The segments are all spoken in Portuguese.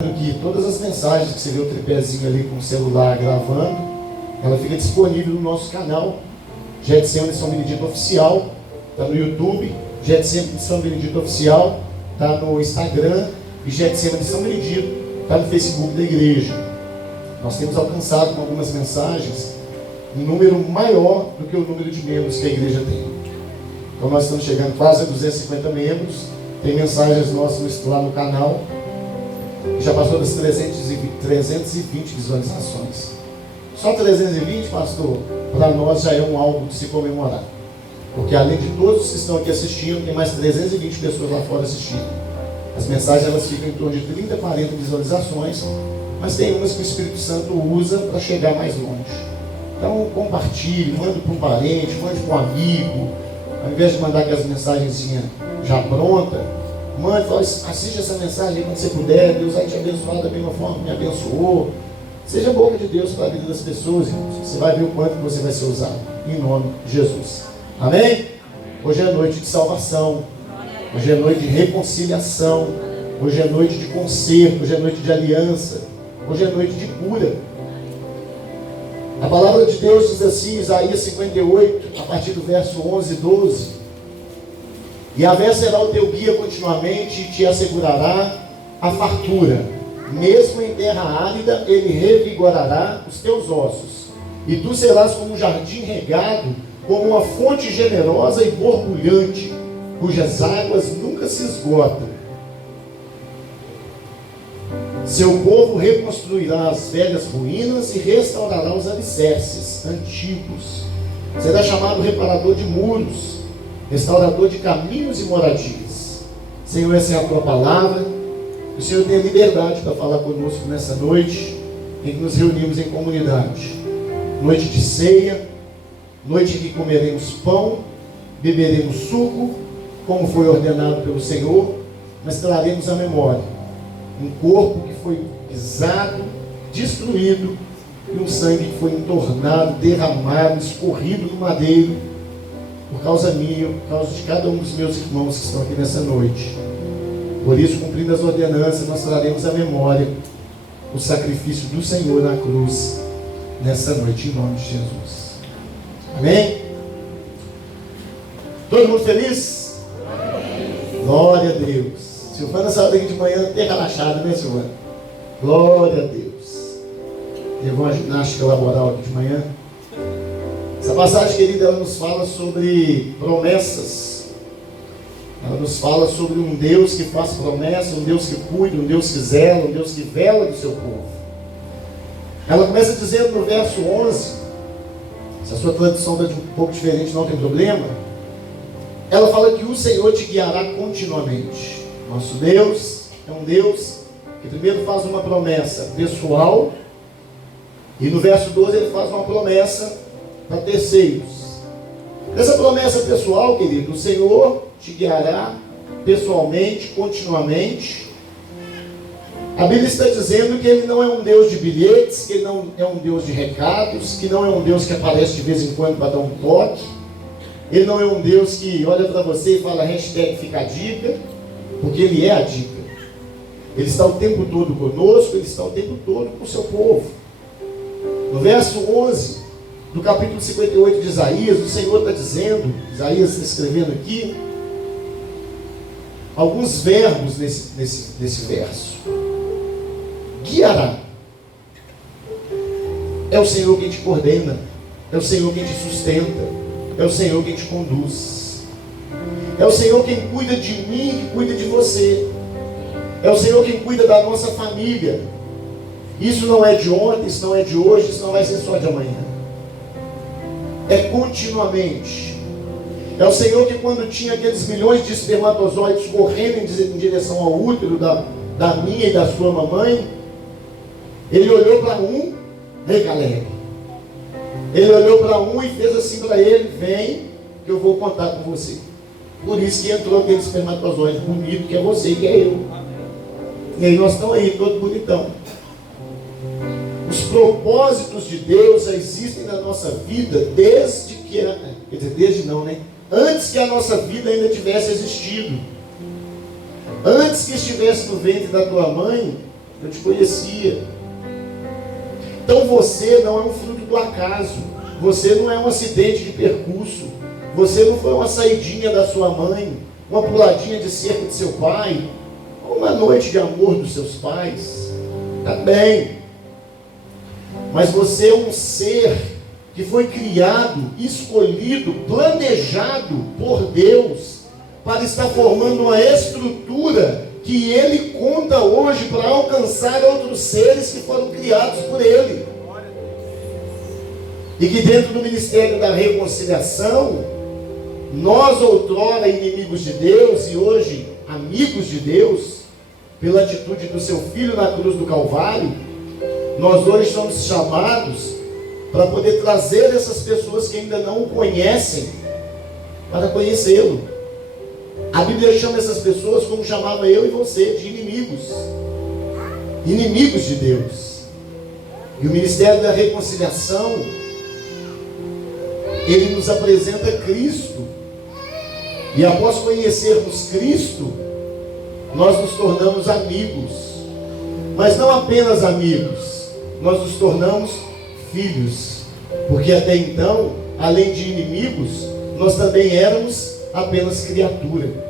Que todas as mensagens que você vê o tripézinho ali com o celular gravando, ela fica disponível no nosso canal Getsemane São Benedito Oficial, está no YouTube, Getsemane São Benedito Oficial, está no Instagram, e Getsemane São Benedito está no Facebook da igreja. Nós temos alcançado com algumas mensagens um número maior do que o número de membros que a igreja tem. Então nós estamos chegando quase a 250 membros, tem mensagens nossas lá no canal, já passou das 320 visualizações. Só 320, pastor, para nós já é algo de se comemorar. Porque além de todos os que estão aqui assistindo, tem mais 320 pessoas lá fora assistindo. As mensagens elas ficam em torno de 30, 40 visualizações, mas tem umas que o Espírito Santo usa para chegar mais longe. Então compartilhe, mande para um parente, mande para um amigo, ao invés de mandar aquelas mensagenzinhas já prontas, mande, fala, assiste essa mensagem quando você puder, Deus vai te abençoar da mesma forma que me abençoou. Seja a boca de Deus para a vida das pessoas, irmãos. Você vai ver o quanto você vai ser usado, em nome de Jesus. Amém? Hoje é noite de salvação, hoje é noite de reconciliação, hoje é noite de conserto, hoje é noite de aliança, hoje é noite de cura. A palavra de Deus diz assim, Isaías 58, a partir do verso 11 e 12: Yahvé será o teu guia continuamente e te assegurará a fartura. Mesmo em terra árida, ele revigorará os teus ossos. E tu serás como um jardim regado, como uma fonte generosa e borbulhante, cujas águas nunca se esgotam. Seu povo reconstruirá as velhas ruínas e restaurará os alicerces antigos. Será chamado reparador de muros, restaurador de caminhos e moradias. Senhor, essa é a tua palavra. O Senhor tem a liberdade para falar conosco nessa noite em que nos reunimos em comunidade. Noite de ceia, noite em que comeremos pão, beberemos suco, como foi ordenado pelo Senhor, mas traremos à memória um corpo que foi pisado, destruído, e um sangue que foi entornado, derramado, escorrido no madeiro, por causa minha, por causa de cada um dos meus irmãos que estão aqui nessa noite. Por isso, cumprindo as ordenanças, nós traremos à memória o sacrifício do Senhor na cruz, nessa noite, em nome de Jesus. Amém? Todo mundo feliz? Amém. Glória a Deus. Silvana saiu daqui de manhã até relaxada, né, Silvana? Glória a Deus. Levou uma ginástica laboral aqui de manhã. Essa passagem, querida, ela nos fala sobre promessas. Ela nos fala sobre um Deus que faz promessa, um Deus que cuida, um Deus que zela, um Deus que vela do seu povo. Ela começa dizendo no verso 11, se a sua tradução está um pouco diferente, não tem problema. Ela fala que o Senhor te guiará continuamente. Nosso Deus é um Deus que primeiro faz uma promessa pessoal, e no verso 12 ele faz uma promessa para terceiros. Essa promessa pessoal, querido, o Senhor te guiará pessoalmente, continuamente. A Bíblia está dizendo que Ele não é um Deus de bilhetes, que Ele não é um Deus de recados, que não é um Deus que aparece de vez em quando para dar um toque. Ele não é um Deus que olha para você e fala hashtag fica a dica, porque Ele é a dica. Ele está o tempo todo conosco, Ele está o tempo todo com o seu povo. No verso 11 do capítulo 58 de Isaías, o Senhor está dizendo, Isaías está escrevendo aqui, alguns verbos nesse verso. Guiará. É o Senhor quem te coordena, é o Senhor quem te sustenta, é o Senhor quem te conduz, é o Senhor quem cuida de mim, que cuida de você, é o Senhor quem cuida da nossa família. Isso não é de ontem, isso não é de hoje, isso não vai ser só de amanhã. É continuamente. É o Senhor que, quando tinha aqueles milhões de espermatozoides correndo em direção ao útero da minha e da sua mamãe, Ele olhou para um, recalere. Ele olhou para um e fez assim para ele: vem, que eu vou contar com você. Por isso que entrou aquele espermatozoide bonito, que é você e que é eu. E aí nós estamos aí, todo bonitão. Os propósitos de Deus já existem na nossa vida desde que, quer dizer, desde não, né? Antes que a nossa vida ainda tivesse existido. Antes que estivesse no ventre da tua mãe, eu te conhecia. Então você não é um fruto do acaso, você não é um acidente de percurso, você não foi uma saidinha da sua mãe, uma puladinha de cerca de seu pai, uma noite de amor dos seus pais, também. Mas você é um ser que foi criado, escolhido, planejado por Deus para estar formando uma estrutura que Ele conta hoje para alcançar outros seres que foram criados por Ele. E que dentro do ministério da reconciliação, nós outrora inimigos de Deus e hoje amigos de Deus, pela atitude do seu Filho na cruz do Calvário, nós hoje somos chamados para poder trazer essas pessoas que ainda não o conhecem para conhecê-lo. A Bíblia chama essas pessoas, como chamava eu e você, de inimigos. Inimigos de Deus. E o ministério da reconciliação, ele nos apresenta Cristo. E após conhecermos Cristo, nós nos tornamos amigos. Mas não apenas amigos, nós nos tornamos filhos. Porque até então, além de inimigos, nós também éramos apenas criatura.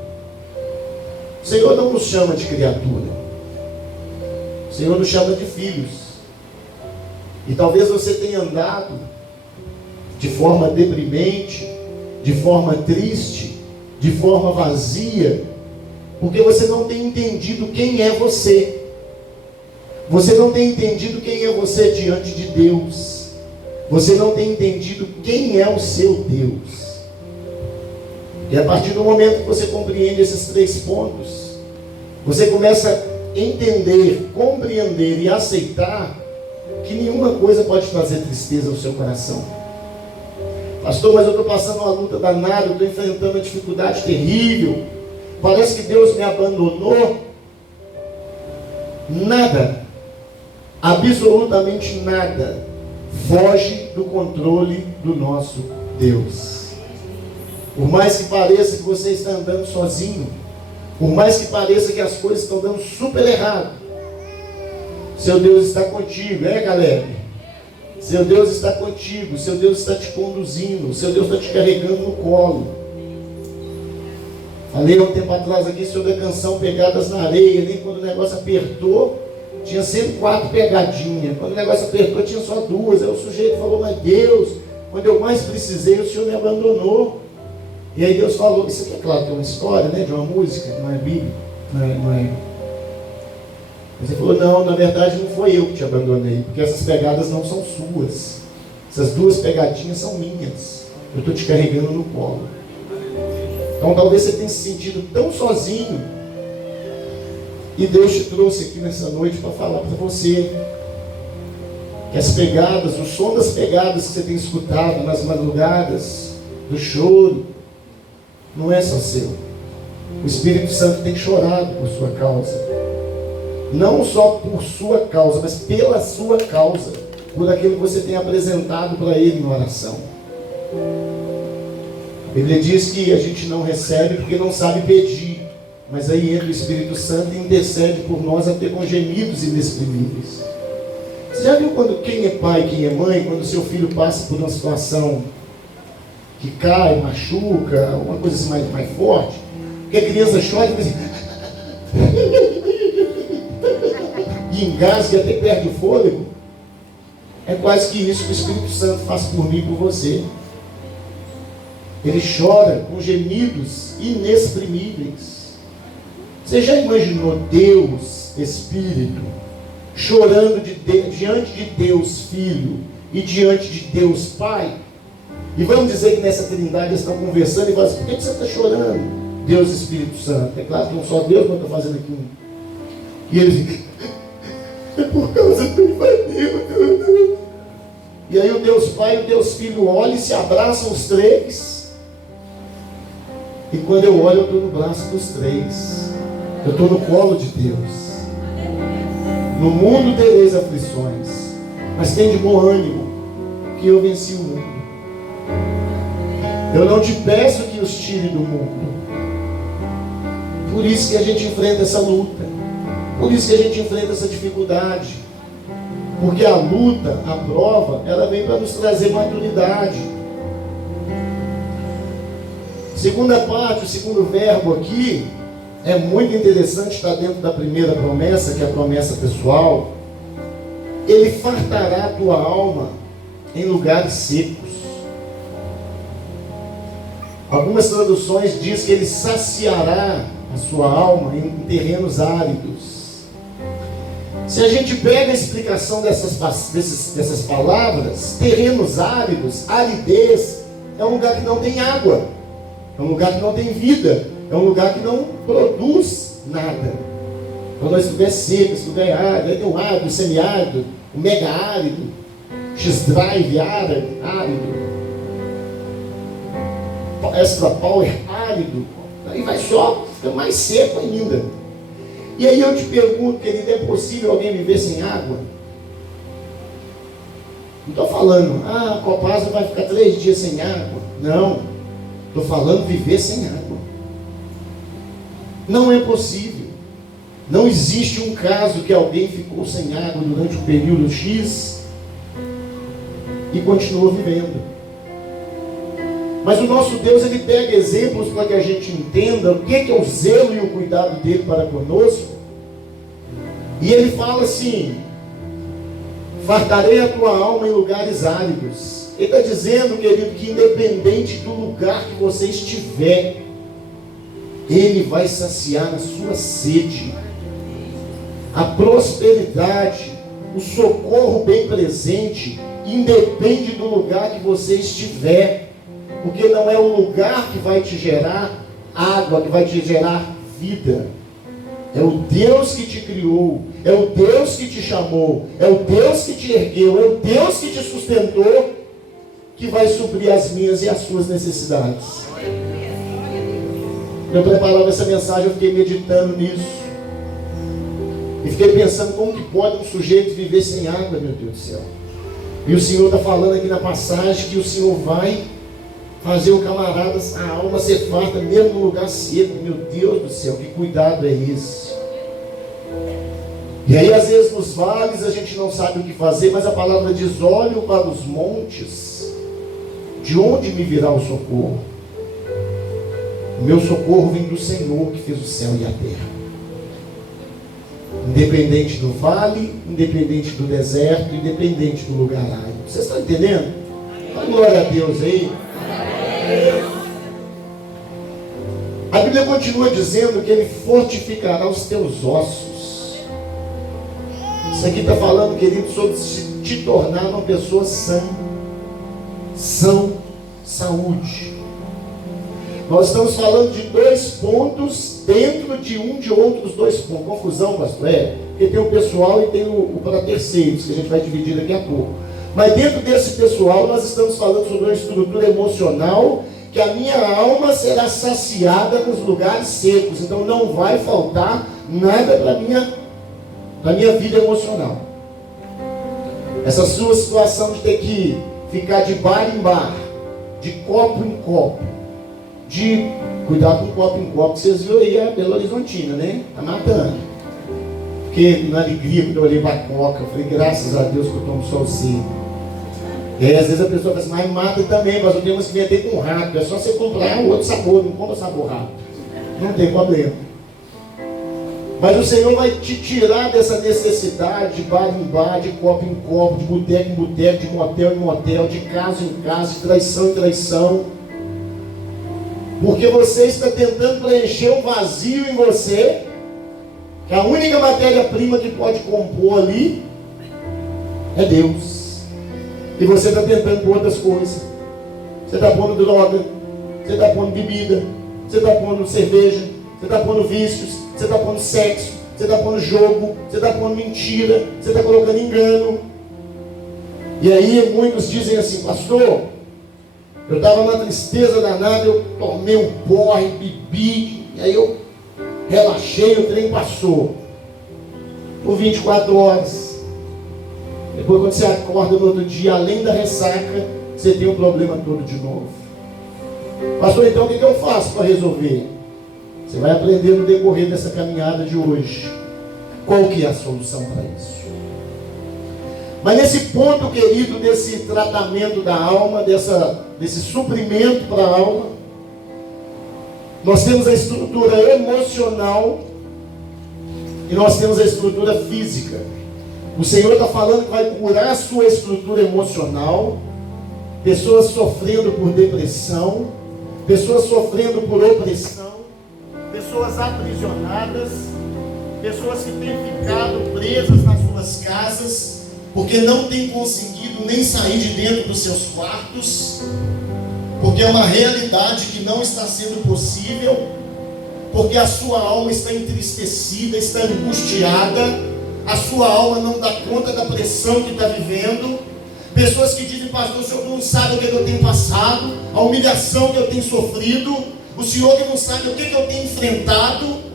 O Senhor não nos chama de criatura, o Senhor nos chama de filhos. E talvez você tenha andado de forma deprimente, de forma triste, de forma vazia, porque você não tem entendido quem é você. Você não tem entendido quem é você diante de Deus. Você não tem entendido quem é o seu Deus. E a partir do momento que você compreende esses 3 pontos, você começa a entender, compreender e aceitar que nenhuma coisa pode trazer tristeza ao seu coração. Pastor, mas eu estou passando uma luta danada, eu estou enfrentando uma dificuldade terrível, parece que Deus me abandonou. Nada, absolutamente nada, foge do controle do nosso Deus. Por mais que pareça que você está andando sozinho, por mais que pareça que as coisas estão dando super errado, seu Deus está contigo, galera? Seu Deus está contigo, seu Deus está te conduzindo, seu Deus está te carregando no colo. Falei há um tempo atrás aqui sobre a canção Pegadas na Areia, nem quando o negócio apertou, tinha sempre 4 pegadinhas, quando o negócio apertou tinha só 2, aí o sujeito falou, mas Deus, quando eu mais precisei o Senhor me abandonou. E aí Deus falou, isso aqui é claro, tem uma história, né, de uma música, não é Bíblia, não é. Mas ele falou, não, na verdade não foi eu que te abandonei, porque essas pegadas não são suas, essas 2 pegadinhas são minhas, eu estou te carregando no colo. Então talvez você tenha se sentido tão sozinho, e Deus te trouxe aqui nessa noite para falar para você, que as pegadas, o som das pegadas que você tem escutado nas madrugadas, do choro, não é só seu. O Espírito Santo tem chorado por sua causa. Não só por sua causa, mas pela sua causa. Por aquilo que você tem apresentado para Ele na oração. A Bíblia diz que a gente não recebe porque não sabe pedir. Mas aí entra o Espírito Santo e intercede por nós até com gemidos inexprimíveis. Você já viu quando quem é pai, quem é mãe, quando o seu filho passa por uma situação que cai, machuca, uma coisa assim mais forte, que a criança chora e fica assim, e engasga e até perde o fôlego? É quase que isso que o Espírito Santo faz por mim e por você. Ele chora com gemidos inexprimíveis. Você já imaginou Deus, Espírito, chorando diante de Deus, Filho, e diante de Deus, Pai? E vamos dizer que nessa trindade eles estão conversando e falam assim, por que você está chorando? Deus e Espírito Santo. É claro que não só Deus, mas estou fazendo aqui um. E eles dizem, é por causa do infantil. E aí o Deus Pai e o Deus Filho olham e se abraçam os 3. E quando eu olho, eu estou no braço dos 3. Eu estou no colo de Deus. No mundo tereis aflições, mas tem de bom ânimo, que eu venci o mundo. Eu não te peço que os tire do mundo. Por isso que a gente enfrenta essa luta. Por isso que a gente enfrenta essa dificuldade. Porque a luta, a prova, ela vem para nos trazer maturidade. Segunda parte, o segundo verbo aqui, é muito interessante, está dentro da primeira promessa, que é a promessa pessoal. Ele fartará a tua alma em lugares secos. Algumas traduções dizem que ele saciará a sua alma em terrenos áridos. Se a gente pega a explicação dessas palavras, terrenos áridos, aridez, é um lugar que não tem água, é um lugar que não tem vida, é um lugar que não produz nada. Quando esse lugar é seco, esse lugar é árido, aí tem o árido, o semiárido, o mega árido, X-Drive árido, Extra Power árido, aí vai só, fica mais seco ainda. E aí eu te pergunto, querido, é possível alguém viver sem água? Não estou falando, a Copasa vai ficar 3 dias sem água. Não, estou falando viver sem água. Não é possível. Não existe um caso que alguém ficou sem água durante um período X e continuou vivendo. Mas o nosso Deus, ele pega exemplos para que a gente entenda o que é o zelo e o cuidado dele para conosco. E ele fala assim: fartarei a tua alma em lugares áridos. Ele está dizendo, querido, que independente do lugar que você estiver, ele vai saciar a sua sede. A prosperidade, o socorro bem presente, independe do lugar que você estiver. Porque não é o lugar que vai te gerar água, que vai te gerar vida. É o Deus que te criou, é o Deus que te chamou, é o Deus que te ergueu, é o Deus que te sustentou, que vai suprir as minhas e as suas necessidades. Eu preparava essa mensagem, eu fiquei meditando nisso. E fiquei pensando como que pode um sujeito viver sem água, meu Deus do céu. E o Senhor está falando aqui na passagem que o Senhor vai fazer o camarada, a alma ser farta mesmo no lugar seco. Meu Deus do céu, que cuidado é esse? E aí às vezes nos vales a gente não sabe o que fazer, mas a palavra diz: olho para os montes, de onde me virá o socorro? O meu socorro vem do Senhor que fez o céu e a terra. Independente do vale, independente do deserto, independente do lugar árido. Vocês estão entendendo? Dá glória a Deus aí. A Bíblia continua dizendo que ele fortificará os teus ossos. Isso aqui está falando, querido, sobre te tornar uma pessoa sã, saúde. Nós estamos falando de 2 pontos dentro de um de outros 2 pontos. Confusão, pastor? Porque tem o pessoal e tem o para terceiros, que a gente vai dividir daqui a pouco. Mas dentro desse pessoal, nós estamos falando sobre uma estrutura emocional, que a minha alma será saciada nos lugares secos. Então não vai faltar nada para a minha vida emocional. Essa sua situação de ter que ficar de bar em bar, de copo em copo, de cuidar com copo em copo, que vocês viram aí a Belo Horizontina, né? Está matando. Porque na alegria, quando eu olhei para a coca, eu falei, graças a Deus que eu tomo só o cinco. E aí às vezes a pessoa fala assim, mas mata também, mas eu tenho umas que vêm até com rato. É só você comprar outro sabor, não compra sabor rato. Não tem problema. Mas o Senhor vai te tirar dessa necessidade de bar em bar, de copo em copo, de boteco em boteco, de motel em motel, de casa em casa, de traição em traição. Porque você está tentando preencher um vazio em você, que a única matéria-prima que pode compor ali é Deus. E você está tentando por outras coisas. Você está pondo droga, você está pondo bebida, você está pondo cerveja, você está pondo vícios, você está pondo sexo, você está pondo jogo, você está pondo mentira, você está colocando engano. E aí muitos dizem assim, pastor, eu estava numa tristeza danada, eu tomei um porre, bebi, e aí eu relaxei, o trem passou. Por 24 horas. Depois quando você acorda no outro dia, além da ressaca, você tem o problema todo de novo. Pastor, então o que eu faço para resolver? Você vai aprender no decorrer dessa caminhada de hoje. qual que é a solução para isso? Mas nesse ponto, querido, desse tratamento da alma, desse suprimento para a alma, nós temos a estrutura emocional e nós temos a estrutura física. O Senhor está falando que vai curar a sua estrutura emocional, pessoas sofrendo por depressão, pessoas sofrendo por opressão, pessoas aprisionadas, pessoas que têm ficado presas nas suas casas, porque não têm conseguido nem sair de dentro dos seus quartos, porque é uma realidade que não está sendo possível, porque a sua alma está entristecida, está angustiada, a sua alma não dá conta da pressão que está vivendo. Pessoas que dizem: pastor, o senhor não sabe o que eu tenho passado, a humilhação que eu tenho sofrido, o senhor que não sabe o que eu tenho enfrentado.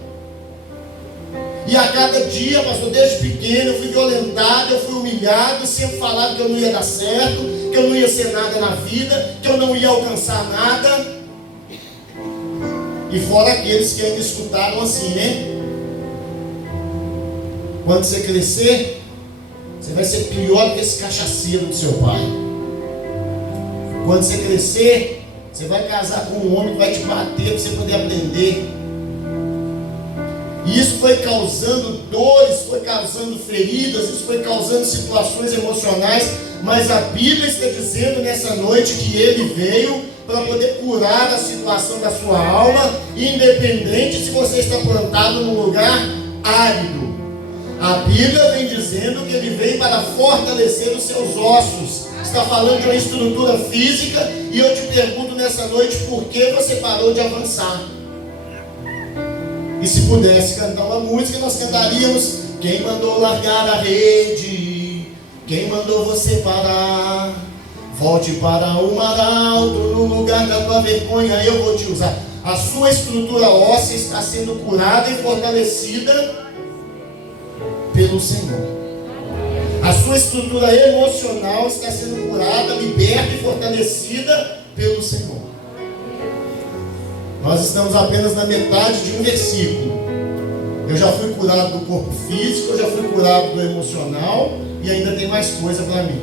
E a cada dia, pastor, desde pequeno eu fui violentado, eu fui humilhado, sempre falado que eu não ia dar certo, que eu não ia ser nada na vida, que eu não ia alcançar nada. E fora aqueles que ainda escutaram assim, né? Quando você crescer, você vai ser pior que esse cachaceiro do seu pai. Quando você crescer, você vai casar com um homem que vai te bater para você poder aprender. E isso foi causando dores, foi causando feridas, isso foi causando situações emocionais. Mas a Bíblia está dizendo nessa noite que Ele veio para poder curar a situação da sua alma, independente se você está plantado num lugar árido. A Bíblia vem dizendo que Ele vem para fortalecer os seus ossos. Está falando de uma estrutura física. E eu te pergunto nessa noite: por que você parou de avançar? E se pudesse cantar uma música, nós cantaríamos: quem mandou largar a rede? Quem mandou você parar? Volte para o mar alto, no lugar da tua vergonha eu vou te usar. A sua estrutura óssea está sendo curada e fortalecida pelo Senhor. A sua estrutura emocional está sendo curada, liberta e fortalecida pelo Senhor. Nós estamos apenas na metade de um versículo. Eu já fui curado do corpo físico, eu já fui curado do emocional, e ainda tem mais coisa para mim.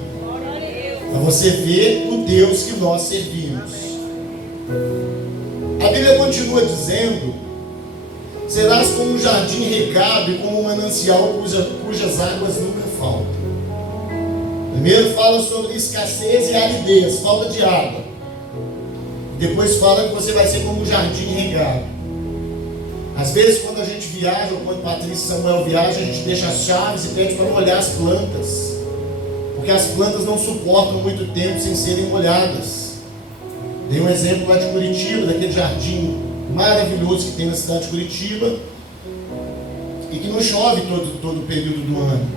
Para você ver o Deus que nós servimos. A Bíblia continua dizendo: serás como um jardim regado e como um manancial cujas águas nunca faltam. Primeiro fala sobre escassez e aridez, falta de água. Depois fala que você vai ser como um jardim regado. Às vezes, quando a gente viaja, ou quando Patrícia e Samuel viajam, a gente deixa as chaves e pede para molhar as plantas, porque as plantas não suportam muito tempo sem serem molhadas. Dei um exemplo lá de Curitiba, daquele jardim maravilhoso que tem na cidade de Curitiba, e que não chove todo o período do ano,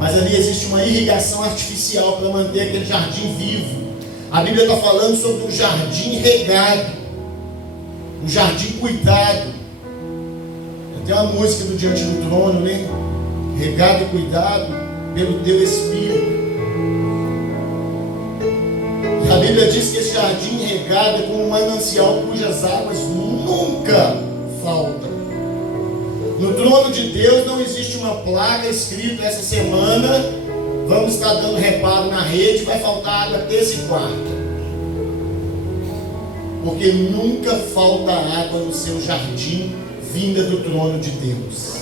mas ali existe uma irrigação artificial para manter aquele jardim vivo. A Bíblia está falando sobre um jardim regado, um jardim cuidado. Tem uma música do Diante do Trono, né? Regado e cuidado pelo teu Espírito. E a Bíblia diz que esse jardim regado é como um manancial cujas águas nunca faltam. No trono de Deus não existe uma placa escrita essa semana: vamos estar dando reparo na rede, vai faltar água terça e quarta. Porque nunca falta água no seu jardim, vinda do trono de Deus.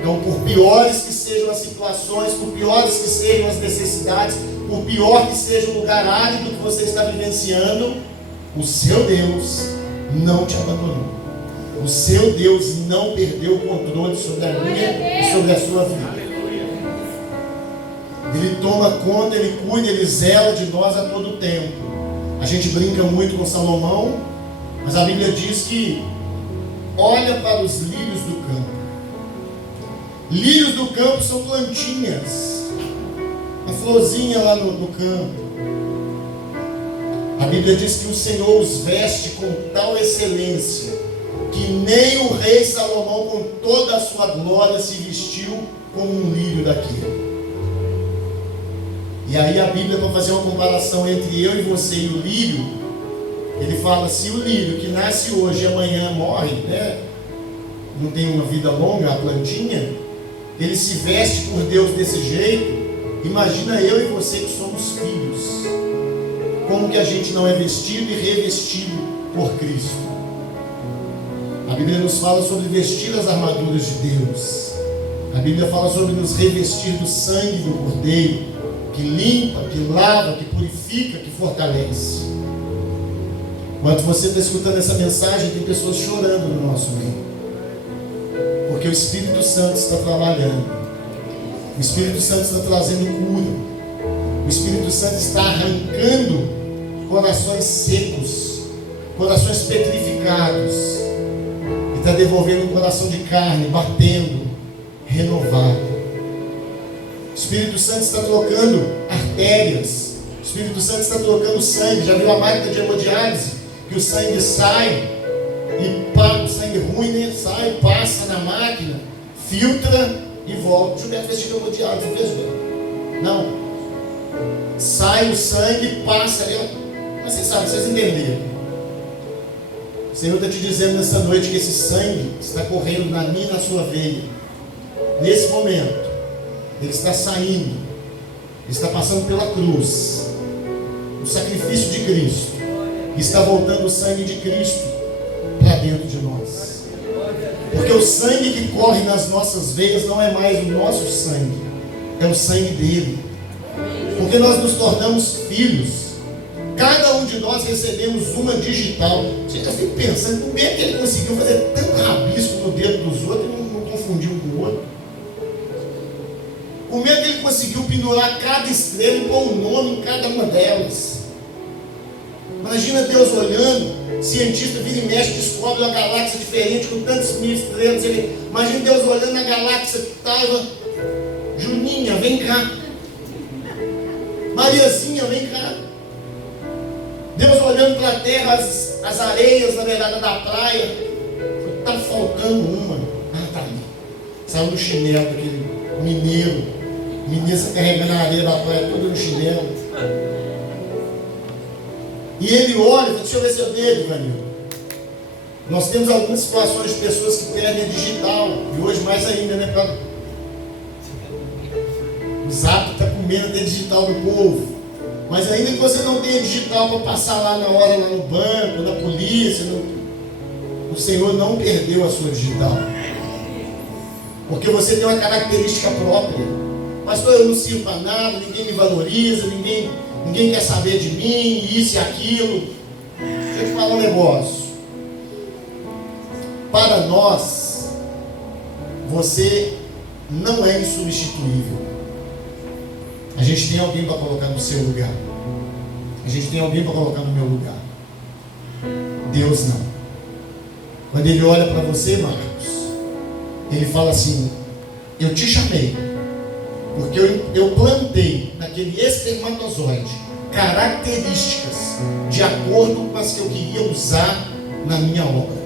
Então, por piores que sejam as situações, por piores que sejam as necessidades, por pior que seja o lugar árido que você está vivenciando, o seu Deus não te abandonou. O seu Deus não perdeu o controle sobre a minha e sobre a sua vida. Ele toma conta, Ele cuida, Ele zela de nós a todo tempo. A gente brinca muito com Salomão, mas a Bíblia diz que olha para os lírios do campo. Lírios do campo são plantinhas, a florzinha lá no campo. A Bíblia diz que o Senhor os veste com tal excelência que nem o rei Salomão, com toda a sua glória, se vestiu como um lírio daquele. E aí a Bíblia, para fazer uma comparação entre eu e você e o lírio, ele fala: se o lírio que nasce hoje e amanhã morre, né? não tem uma vida longa, a plantinha, ele se veste por Deus desse jeito. Imagina eu e você que somos filhos, como que a gente não é vestido e revestido por Cristo. A Bíblia nos fala sobre vestir as armaduras de Deus. A Bíblia fala sobre nos revestir do sangue do Cordeiro, que limpa, que lava, que purifica, que fortalece. Enquanto você está escutando essa mensagem, tem pessoas chorando no nosso meio, porque o Espírito Santo está trabalhando. O Espírito Santo está trazendo cura. O Espírito Santo está arrancando corações secos, corações petrificados, e está devolvendo um coração de carne, batendo, renovado. O Espírito Santo está trocando artérias. O Espírito Santo está trocando sangue. Já viu a máquina de hemodiálise? Que o sangue sai e o sangue ruim, né? Sai, passa na máquina, filtra e volta. O Gilberto fez de hemodiálise, não fez, Gilberto? Não. Sai o sangue, passa ali. Mas vocês sabem, vocês entenderam. O Senhor está te dizendo nessa noite que esse sangue está correndo na minha e na sua veia. Nesse momento, ele está saindo, ele está passando pela cruz, o sacrifício de Cristo, e está voltando o sangue de Cristo para dentro de nós. Porque o sangue que corre nas nossas veias não é mais o nosso sangue, é o sangue dele. Porque nós nos tornamos filhos. Cada um de nós recebemos uma digital. Eu fico pensando, como é que ele conseguiu fazer tanto rabisco no dedo dos outros e não confundir um com o outro? Como é que ele conseguiu pendurar cada estrela e pôr um nome em cada uma delas? Imagina Deus olhando, cientista vira e mexe, descobre uma galáxia diferente com tantas mil estrelas. Imagina Deus olhando a galáxia que estava. Juninha, vem cá. Mariazinha, vem cá. Deus olhando para a terra, as areias na beirada da praia. Está faltando uma. Ah, tá ali. Saiu no chinelo daquele mineiro. O menino está carregando a areia da praia toda no chinelo. E ele olha e fala, deixa eu ver seu dedo, Ivanildo. Nós temos algumas situações de pessoas que perdem a digital. E hoje mais ainda, né? O Zap está comendo até digital do povo. Mas ainda que você não tenha digital para passar lá na hora, lá no banco, na polícia, o Senhor não perdeu a sua digital. Porque você tem uma característica própria. Pastor, eu não sirvo para nada, ninguém me valoriza, ninguém quer saber de mim, isso e aquilo. Deixa eu te falar um negócio. Para nós, você não é insubstituível. A gente tem alguém para colocar no seu lugar. A gente tem alguém para colocar no meu lugar. Deus não. Quando Ele olha para você, Marcos, Ele fala assim, eu te chamei, porque eu plantei naquele espermatozoide características de acordo com as que eu queria usar na minha obra.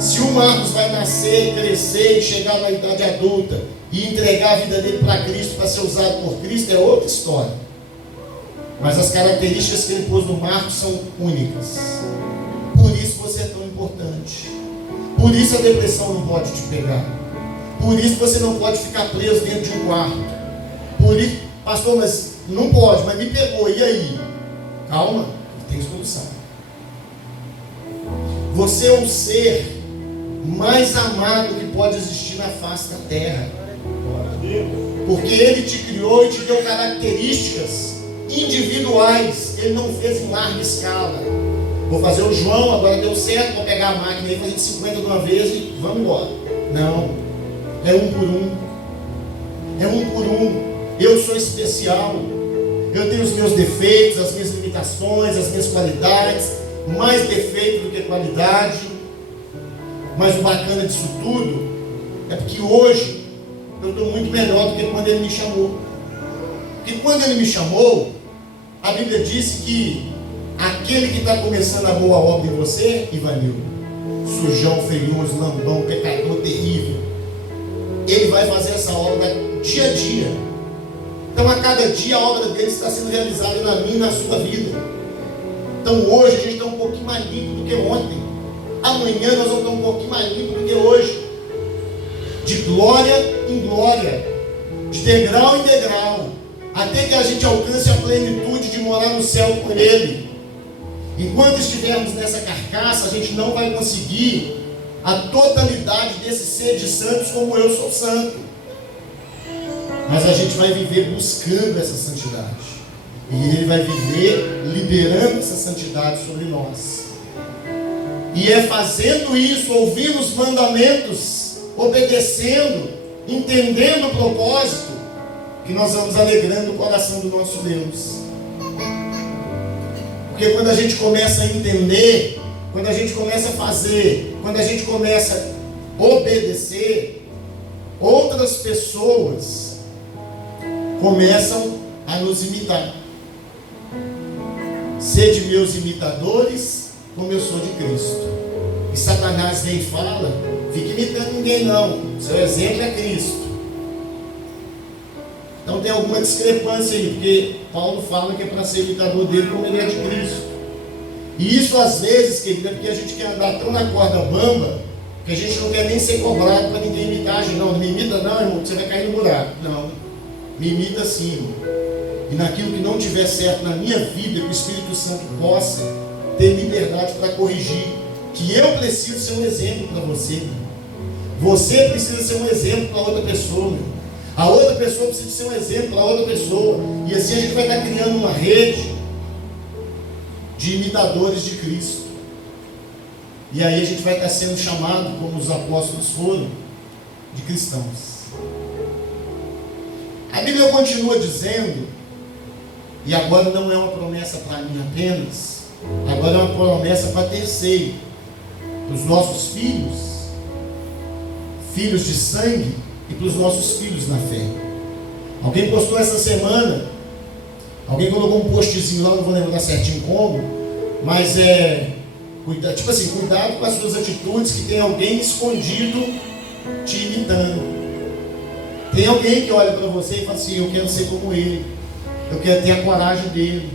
Se o Marcos vai nascer, crescer e chegar na idade adulta e entregar a vida dele para Cristo, para ser usado por Cristo, é outra história. Mas as características que ele pôs no Marcos são únicas. Por isso você é tão importante. Por isso a depressão não pode te pegar. Por isso você não pode ficar preso dentro de um quarto. Por isso, pastor, mas não pode, mas me pegou, e aí? Calma, tem solução. Você é um ser mais amado que pode existir na face da terra. Porque Ele te criou e te deu características individuais. Ele não fez em larga escala. Vou fazer o João, agora deu certo, vou pegar a máquina e fazer 50 de uma vez e vamos embora. Não, é um por um. É um por um. Eu sou especial. Eu tenho os meus defeitos, as minhas limitações, as minhas qualidades. Mais defeito do que qualidade. Mas o bacana disso tudo é porque hoje eu estou muito melhor do que quando Ele me chamou. Porque quando Ele me chamou, a Bíblia disse que aquele que está começando a boa obra em você, Ivanildo, sujão, feioso, lambão, pecador terrível, Ele vai fazer essa obra dia a dia. Então a cada dia a obra dele está sendo realizada na minha e na sua vida. Então hoje a gente está um pouquinho mais limpo do que ontem. Amanhã nós vamos estar um pouquinho mais limpos do que hoje. De glória em glória, de degrau em degrau, até que a gente alcance a plenitude de morar no céu com Ele. Enquanto estivermos nessa carcaça, a gente não vai conseguir a totalidade desse ser de santos como eu sou santo. Mas a gente vai viver buscando essa santidade. E Ele vai viver liberando essa santidade sobre nós. E é fazendo isso, ouvindo os mandamentos, obedecendo, entendendo o propósito, que nós vamos alegrando o coração do nosso Deus. Porque quando a gente começa a entender, quando a gente começa a fazer, quando a gente começa a obedecer, outras pessoas começam a nos imitar. Sede meus imitadores, como eu sou de Cristo. E Satanás vem e fala: fique imitando ninguém não, seu exemplo é Cristo. Então tem alguma discrepância aí, porque Paulo fala que é para ser imitador dele como ele é de Cristo. E isso às vezes, querido, é porque a gente quer andar tão na corda bamba que a gente não quer nem ser cobrado para ninguém imitar a gente. Não, não me imita não, irmão, que você vai cair no buraco. Não, me imita sim, irmão. E naquilo que não tiver certo na minha vida, que o Espírito Santo possa ter liberdade para corrigir. Que eu preciso ser um exemplo para você. Você precisa ser um exemplo para outra pessoa, meu. A outra pessoa precisa ser um exemplo para outra pessoa. E assim a gente vai estar criando uma rede de imitadores de Cristo. E aí a gente vai estar sendo chamado, como os apóstolos foram, de cristãos. A Bíblia continua dizendo, e agora não é uma promessa para mim apenas, agora é uma promessa para terceiro, para os nossos filhos, filhos de sangue, e para os nossos filhos na fé. Alguém postou essa semana, alguém colocou um postzinho lá, não vou lembrar certinho como, mas tipo assim, cuidado com as suas atitudes, que tem alguém escondido te imitando. Tem alguém que olha para você e fala assim: eu quero ser como ele, eu quero ter a coragem dele,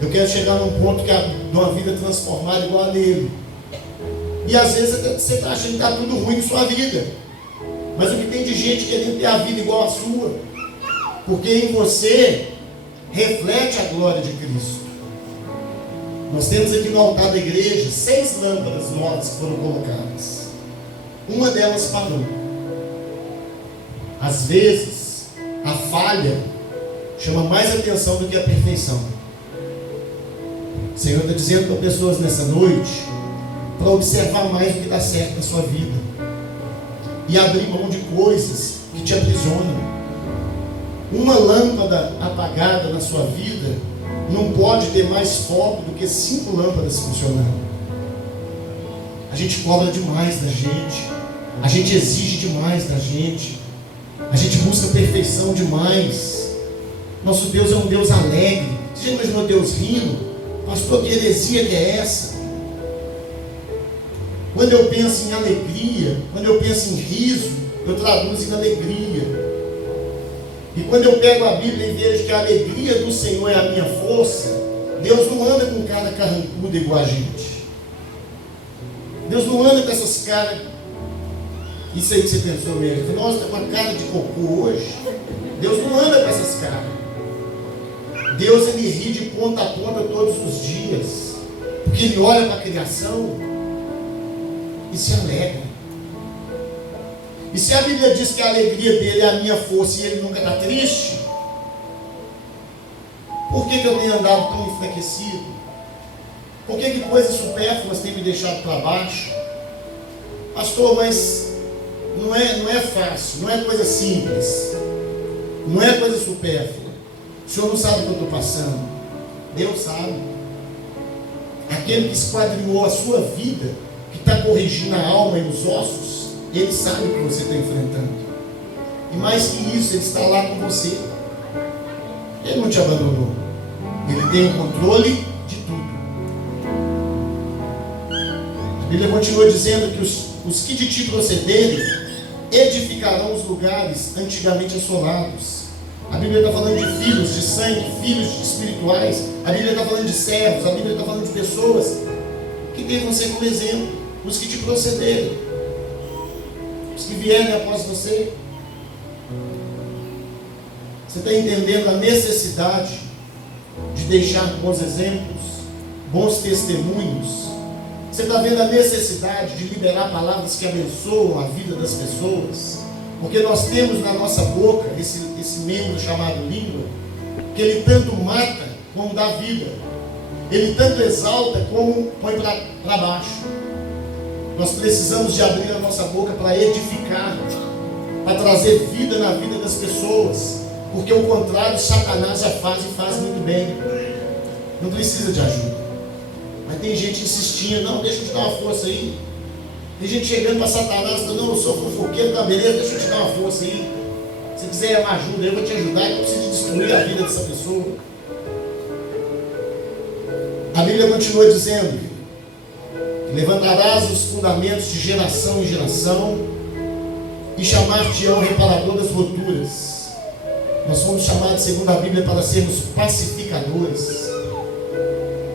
eu quero chegar num ponto de uma vida transformada igual a dele. E às vezes você está achando que está tudo ruim em sua vida. Mas o que tem de gente querendo ter a vida igual a sua? Porque em você reflete a glória de Cristo. Nós temos aqui no altar da igreja 6 lâmpadas novas que foram colocadas. Uma delas parou. Às vezes, a falha chama mais atenção do que a perfeição. O Senhor está dizendo para pessoas nessa noite para observar mais o que dá certo na sua vida e abrir mão de coisas que te aprisionam. Uma lâmpada apagada na sua vida não pode ter mais foco do que 5 lâmpadas funcionando. A gente cobra demais da gente, a gente exige demais da gente, a gente busca perfeição demais. Nosso Deus é um Deus alegre. Você já imaginou Deus rindo? Pastor, que heresia que é essa? Quando eu penso em alegria, quando eu penso em riso, eu traduzo em alegria. E quando eu pego a Bíblia e vejo que a alegria do Senhor é a minha força, Deus não anda com cara carrancuda igual a gente. Deus não anda com essas caras. Isso aí que você pensou mesmo. Nossa, está com uma cara de cocô hoje. Deus não anda com essas caras. Deus, ele ri de ponta a ponta todos os dias. Porque ele olha para a criação e se alegra. E se a Bíblia diz que a alegria dele é a minha força e ele nunca está triste, por que eu tenho andado tão enfraquecido? Por que coisas supérfluas têm me deixado para baixo? Pastor, mas não é fácil, não é coisa simples, não é coisa supérflua. O Senhor não sabe o que eu estou passando. Deus sabe. Aquele que esquadrinhou a sua vida, que está corrigindo a alma e os ossos, ele sabe o que você está enfrentando. E mais que isso, ele está lá com você. Ele não te abandonou. Ele tem o controle de tudo. A Bíblia continua dizendo que os que de ti procederem edificarão os lugares antigamente assolados. A Bíblia está falando de filhos de sangue, filhos espirituais. A Bíblia está falando de servos. A Bíblia está falando de pessoas que têm você como exemplo. os que te procederem, os que vierem após você. Você está entendendo a necessidade de deixar bons exemplos, bons testemunhos? Você está vendo a necessidade de liberar palavras que abençoam a vida das pessoas? Porque nós temos na nossa boca esse membro chamado língua, que ele tanto mata como dá vida. Ele tanto exalta como põe para baixo. Nós precisamos de abrir a nossa boca para edificar, para trazer vida na vida das pessoas. Porque o contrário, Satanás já faz e faz muito bem. Não precisa de ajuda. Mas tem gente insistindo, não, deixa eu te dar uma força aí. Tem gente chegando para Satanás, falando, não, eu sou fofoqueiro, tá beleza, deixa eu te dar uma força aí. Se quiser uma ajuda, eu vou te ajudar, eu preciso destruir a vida dessa pessoa. A Bíblia continua dizendo, levantarás os fundamentos de geração em geração e chamar-te-ão reparador das rupturas. Nós fomos chamados, segundo a Bíblia, para sermos pacificadores.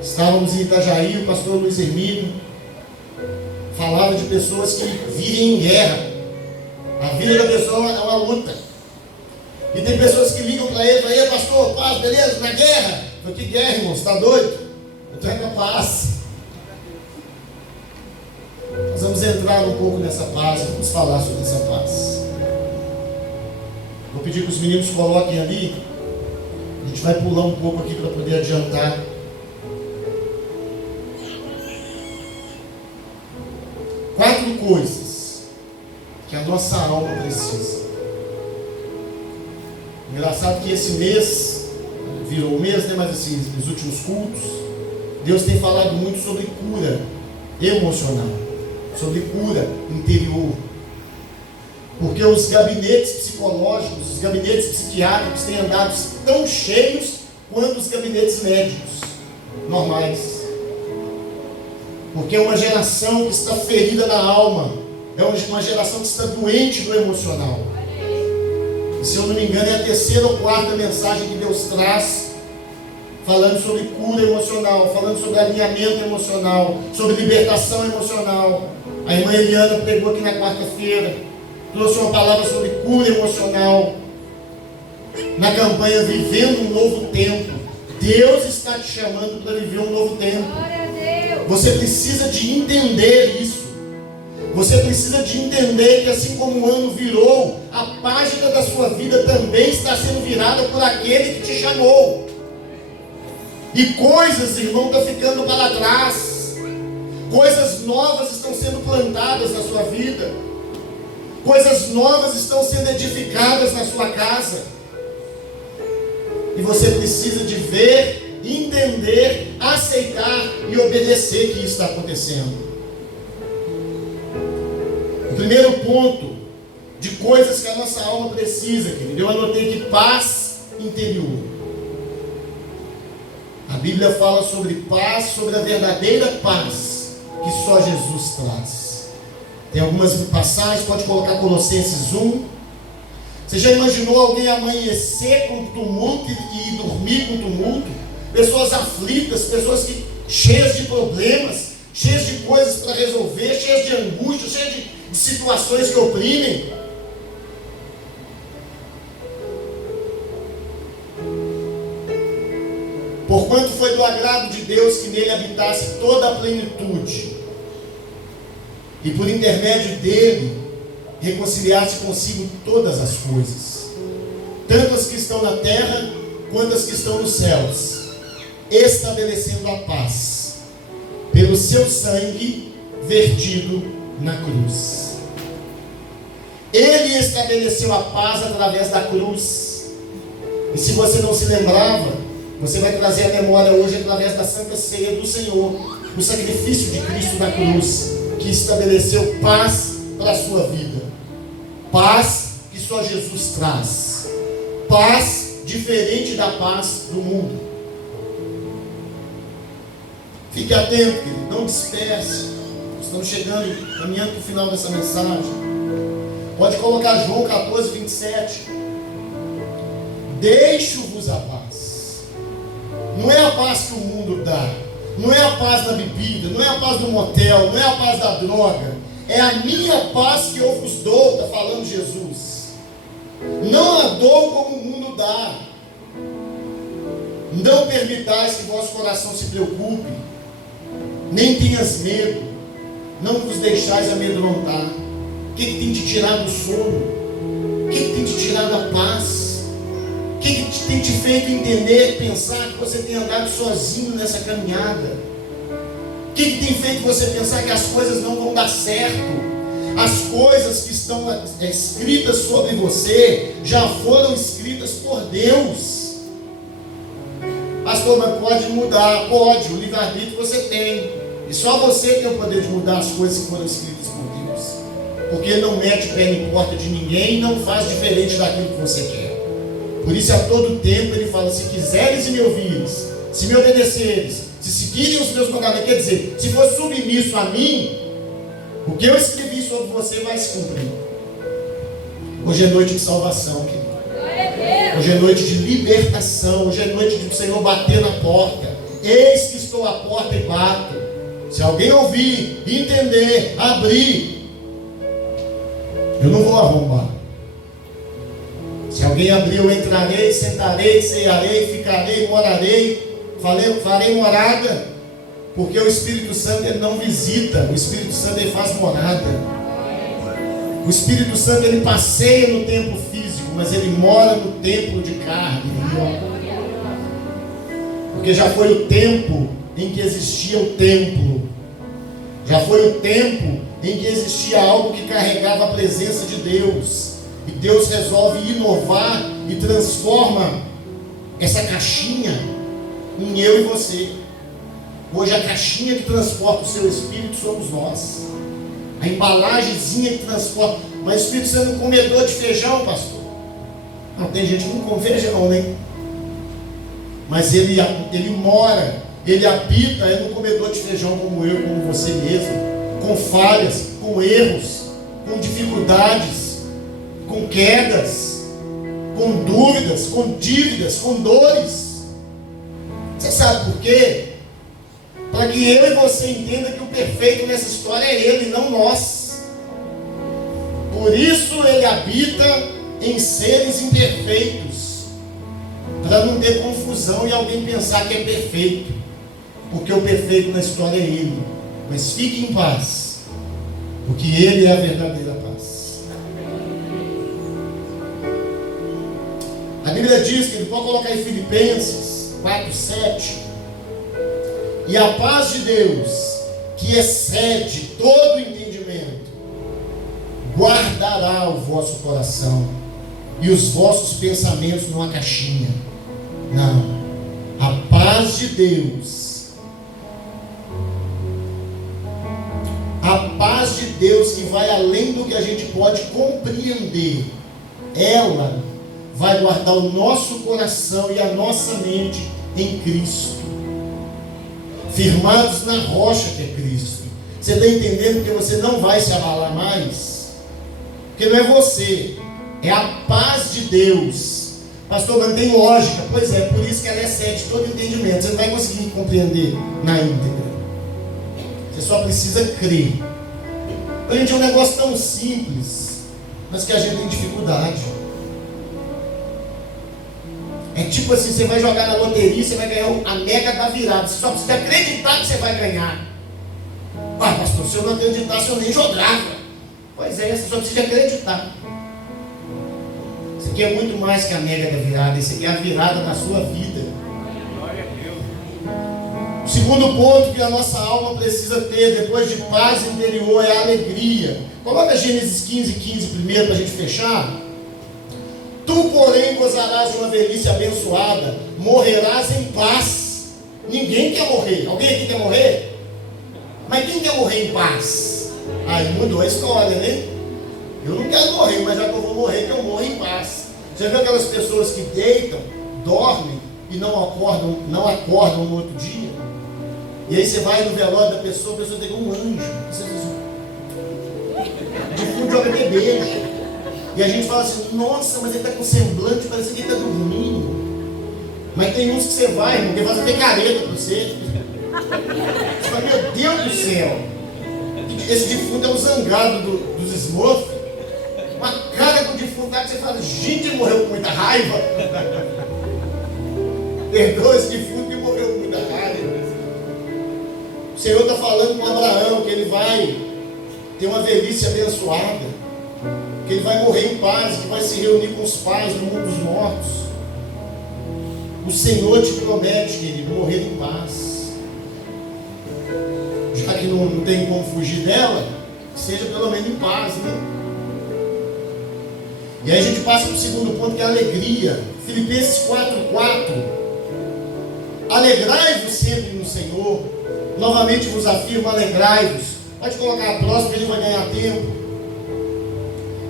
Estávamos em Itajaí, o pastor Luiz Hermínio falava de pessoas que vivem em guerra. A vida da pessoa é uma luta. E tem pessoas que ligam para ele e falam, pastor, paz, beleza, na guerra. Eu falei, que guerra, irmão, você está doido? Eu estou indo na paz. Nós vamos entrar um pouco nessa paz, vamos falar sobre essa paz. Vou pedir que os meninos coloquem ali. A gente vai pular um pouco aqui para poder adiantar. Quatro coisas que a nossa alma precisa. Engraçado que esse mês, virou o mês, né? Mas assim, nos últimos cultos, Deus tem falado muito sobre cura emocional, sobre cura interior. Porque os gabinetes psicológicos, os gabinetes psiquiátricos têm andado tão cheios quanto os gabinetes médicos normais. Porque é uma geração que está ferida na alma, é uma geração que está doente do emocional. E, se eu não me engano, é a terceira ou quarta mensagem que Deus traz, falando sobre cura emocional, falando sobre alinhamento emocional, sobre libertação emocional. A irmã Eliana pregou aqui na quarta-feira, trouxe uma palavra sobre cura emocional, na campanha Vivendo um Novo Tempo. Deus está te chamando para viver um novo tempo. Você precisa de entender isso. Você precisa de entender que assim como o ano virou, a página da sua vida também está sendo virada por aquele que te chamou. E coisas, irmão, estão ficando para trás. Coisas novas estão sendo plantadas na sua vida. Coisas novas estão sendo edificadas na sua casa. E você precisa de ver, entender, aceitar e obedecer que isso está acontecendo. O primeiro ponto de coisas que a nossa alma precisa, querido, eu anotei aqui: paz interior. A Bíblia fala sobre paz, sobre a verdadeira paz que só Jesus traz. Tem algumas passagens, pode colocar Colossenses 1. Você já imaginou alguém amanhecer com tumulto e dormir com tumulto? Pessoas aflitas, pessoas cheias de problemas, cheias de coisas para resolver, cheias de angústia, cheias de situações que oprimem. Porquanto foi do agrado de Deus que nele habitasse toda a plenitude, e por intermédio dele reconciliar-se consigo todas as coisas, tanto as que estão na terra quanto as que estão nos céus, estabelecendo a paz pelo seu sangue vertido na cruz. Ele estabeleceu a paz através da cruz. E se você não se lembrava, você vai trazer a memória hoje através da Santa Ceia do Senhor, o sacrifício de Cristo na cruz, que estabeleceu paz para a sua vida. Paz que só Jesus traz. Paz diferente da paz do mundo. Fique atento, querido, não disperse. Estamos chegando, caminhando para o final dessa mensagem. Pode colocar João 14, 27. Deixo-vos a paz. Não é a paz que o mundo dá. não é a paz na bebida, não é a paz no motel, não é a paz da droga. É a minha paz que eu vos dou, está falando Jesus. Não a dou como o mundo dá. Não permitais que vosso coração se preocupe, nem tenhas medo, não vos deixais amedrontar. O que tem te tirado do sono? O que tem te tirado da paz? O que tem te feito entender, pensar que você tem andado sozinho nessa caminhada? O que tem feito você pensar que as coisas não vão dar certo? As coisas que estão escritas sobre você já foram escritas por Deus. Pastor, mas pode mudar? Pode, o livre-arbítrio você tem. E só você tem o poder de mudar as coisas que foram escritas por Deus. Porque Ele não mete o pé em porta de ninguém e não faz diferente daquilo que você quer. Por isso, a todo tempo, Ele fala: se quiseres e me ouvires, se me obedeceres, se seguirem os meus mandamentos, quer dizer, se for submisso a mim, o que eu escrevi sobre você vai se cumprir. Hoje é noite de salvação, querido. Hoje é noite de libertação. Hoje é noite de o Senhor bater na porta. Eis que estou à porta e bato. Se alguém ouvir, entender, abrir, eu não vou arrombar. Se alguém abrir, eu entrarei, sentarei, cearei, ficarei, morarei, farei morada. Porque o Espírito Santo ele não visita, o Espírito Santo ele faz morada. O Espírito Santo ele passeia no templo físico, mas ele mora no templo de carne. Porque já foi o tempo em que existia o templo. Já foi o tempo em que existia algo que carregava a presença de Deus. E Deus resolve inovar e transforma essa caixinha em eu e você. Hoje a caixinha que transporta o seu espírito somos nós. A embalagenzinha que transporta. Mas o Espírito Santo é um comedor de feijão, pastor. Não, tem gente que não come feijão, né? Mas ele mora, ele habita no comedor de feijão como eu, como você mesmo. Com falhas, com erros, com dificuldades, com quedas, com dúvidas, com dívidas, com dores. Você sabe por quê? Para que eu e você entenda que o perfeito nessa história é Ele, não nós. Por isso Ele habita em seres imperfeitos, para não ter confusão e alguém pensar que é perfeito, porque o perfeito na história é Ele. Mas fique em paz, porque Ele é a verdadeira paz. A Bíblia diz que Ele pode colocar em Filipenses 4:7. E a paz de Deus, que excede todo entendimento, guardará o vosso coração e os vossos pensamentos numa caixinha. Não, a paz de Deus, a paz de Deus que vai além do que a gente pode compreender, ela vai guardar o nosso coração e a nossa mente em Cristo, firmados na rocha que é Cristo. Você está entendendo que você não vai se abalar mais? Porque não é você, é a paz de Deus. Pastor, mas não tem lógica. Pois é, por isso que ela excede todo entendimento. Você não vai conseguir compreender na íntegra. Você só precisa crer. Gente, é um negócio tão simples, mas que a gente tem dificuldade. É tipo assim, você vai jogar na loteria, você vai ganhar a mega da virada. Você só precisa acreditar que você vai ganhar. Ah, pastor, se eu não acreditasse, eu nem jogava. Pois é, você só precisa acreditar. Isso aqui é muito mais que a mega da virada. Isso aqui é a virada da sua vida. O segundo ponto que a nossa alma precisa ter, depois de paz interior, é a alegria. Coloca Gênesis 15:15 primeiro para a gente fechar. Tu, porém, gozarás de uma velhice abençoada, morrerás em paz. Ninguém quer morrer. Alguém aqui quer morrer? Mas quem quer morrer em paz? Aí mudou a história, né? Eu não quero morrer, mas já que eu vou morrer, que eu morro em paz. Você viu aquelas pessoas que deitam, dormem e não acordam no outro dia? E aí você vai no velório da pessoa, a pessoa tem um anjo. De fundo joga bebê. E a gente fala assim, nossa, mas ele está com semblante, parece que ele está dormindo. Mas tem uns que você vai, irmão, que faz até careta para você. Você fala, meu Deus do céu, esse defunto é um zangado dos Smurfs. Uma cara do defunto que você fala, gente, ele morreu com muita raiva. Perdoa esse defunto que morreu com muita raiva. O Senhor está falando com Abraão que ele vai ter uma velhice abençoada, que ele vai morrer em paz, que vai se reunir com os pais no mundo dos mortos. O Senhor te promete, querido, morrer em paz. Já que não tem como fugir dela, que seja pelo menos em paz, né? E aí a gente passa para o segundo ponto, que é a alegria. Filipenses 4:4. Alegrai-vos sempre no Senhor. Novamente vos afirmo, alegrai-vos. Pode colocar a próxima, que a gente vai ganhar tempo.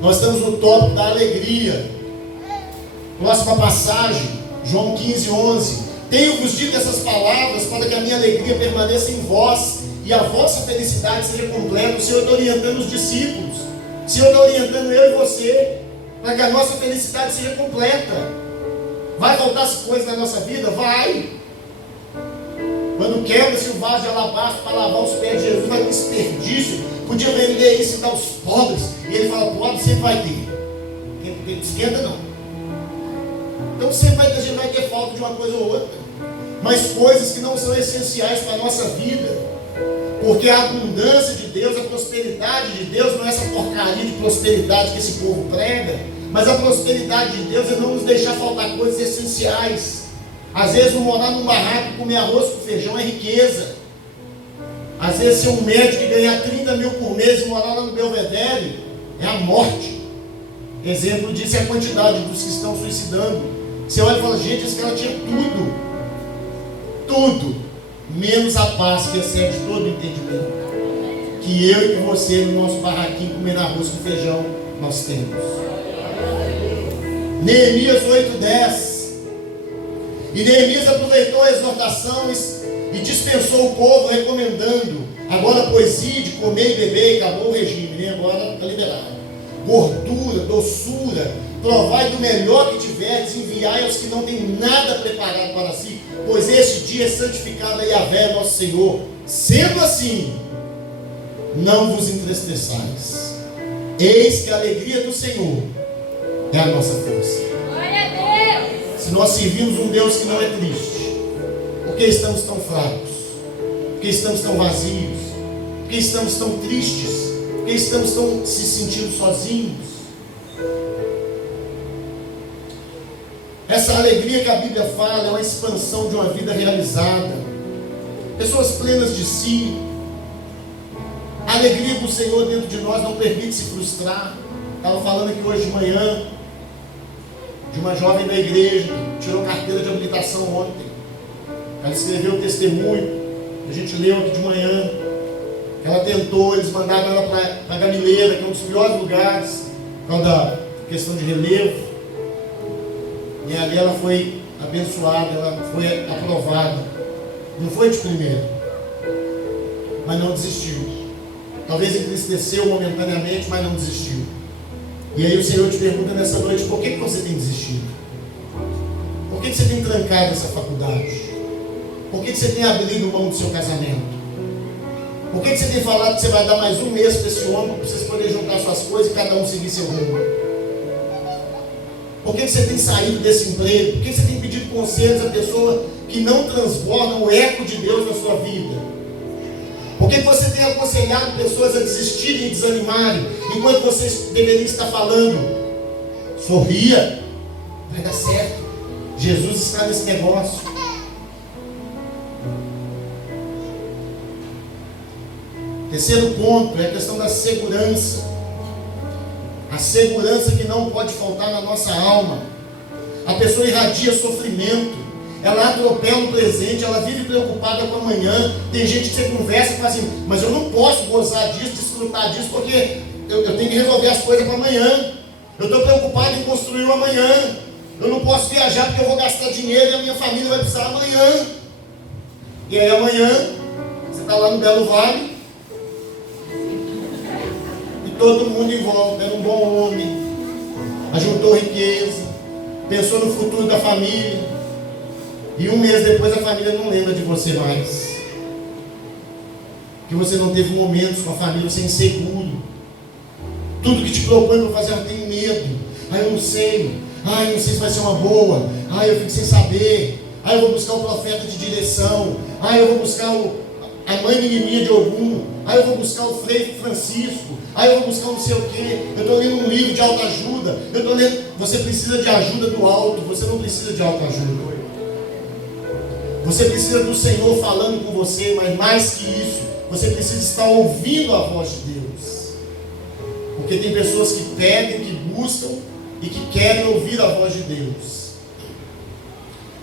Nós estamos no tópico da alegria. Próxima passagem, João 15:11. Tenho-vos dito essas palavras para que a minha alegria permaneça em vós e a vossa felicidade seja completa. O Senhor está orientando os discípulos. O Senhor está orientando eu e você, para que a nossa felicidade seja completa. Vai faltar as coisas na nossa vida? Vai. Quando quebra-se o vaso de alabastro para lavar os pés de Jesus, vai ter desperdício. Podia vender isso e dar aos pobres. E ele fala, pobre sempre vai ter. Quem esquenta não. Então sempre vai ter, a gente vai ter falta de uma coisa ou outra. Mas coisas que não são essenciais para a nossa vida. Porque a abundância de Deus, a prosperidade de Deus, não é essa porcaria de prosperidade que esse povo prega. Mas a prosperidade de Deus é não nos deixar faltar coisas essenciais. Às vezes morar num barraco e comer arroz com feijão é riqueza. Às vezes ser um médico e ganhar 30 mil por mês e morar lá no Belvedere é a morte. Exemplo disso é a quantidade dos que estão suicidando. Você olha e fala, gente, esse cara tinha tudo. Tudo. Menos a paz que excede todo o entendimento. Que eu e você no nosso barraquinho comendo arroz com feijão nós temos. Neemias 8:10. E Neemias aproveitou a exortação e dispensou o povo, recomendando: agora, pois, ide, comer e beber, e acabou o regime, né? Agora está liberado. Gordura, doçura, provai do melhor que tiverdes, enviai aos que não têm nada preparado para si, pois este dia é santificado a Yahvé, nosso Senhor. Sendo assim, não vos entristeçais. Eis que a alegria do Senhor é a nossa força. Se nós servimos um Deus que não é triste, por que estamos tão fracos? Por que estamos tão vazios? Por que estamos tão tristes? Por que estamos tão se sentindo sozinhos? Essa alegria que a Bíblia fala é uma expansão de uma vida realizada. Pessoas plenas de si. A alegria do Senhor dentro de nós não permite se frustrar. Estava falando aqui hoje de manhã de uma jovem da igreja que tirou carteira de habilitação ontem. Ela escreveu um testemunho, a gente leu aqui de manhã. Ela tentou, eles mandaram ela para Gamileira, que é um dos piores lugares, por causa da questão de relevo. E ali ela foi abençoada, ela foi aprovada. Não foi de primeiro, mas não desistiu. Talvez entristeceu momentaneamente, mas não desistiu. E aí o Senhor te pergunta nessa noite, por que você tem desistido? Por que você tem trancado essa faculdade? Por que você tem abrido mão do seu casamento? Por que você tem falado que você vai dar mais um mês para esse homem, para vocês poderem juntar suas coisas e cada um seguir seu rumo? Por que você tem saído desse emprego? Por que você tem pedido conselhos a pessoa que não transborda o eco de Deus na sua vida? Por que você tem aconselhado pessoas a desistirem e desanimarem, enquanto vocês deveriam estar falando: sorria, vai dar certo, Jesus está nesse negócio. Terceiro ponto é a questão da segurança. A segurança que não pode faltar na nossa alma. A pessoa irradia sofrimento. Ela atropela o presente, ela vive preocupada com amanhã. Tem gente que você conversa e fala assim: mas eu não posso gozar disso, desfrutar disso, porque eu tenho que resolver as coisas para amanhã. Eu estou preocupado em construir o amanhã. Eu não posso viajar porque eu vou gastar dinheiro e a minha família vai precisar amanhã. E aí amanhã, você está lá no Belo Vale, e todo mundo em volta era um bom homem, ajuntou riqueza, pensou no futuro da família. E um mês depois a família não lembra de você mais. que você não teve momentos com a família, você é inseguro. Tudo que te propõe para fazer, eu tenho medo. Eu não sei. Eu não sei se vai ser uma boa. Eu fico sem saber. Eu vou buscar o profeta de direção. Eu vou buscar a mãe menininha de Ogum. Eu vou buscar o Frei Francisco. Eu vou buscar não sei o quê. Eu estou lendo um livro de autoajuda. Eu estou lendo. Você precisa de ajuda do alto. Você não precisa de autoajuda. Você precisa do Senhor falando com você, mas mais que isso, você precisa estar ouvindo a voz de Deus. Porque tem pessoas que pedem, que buscam e que querem ouvir a voz de Deus.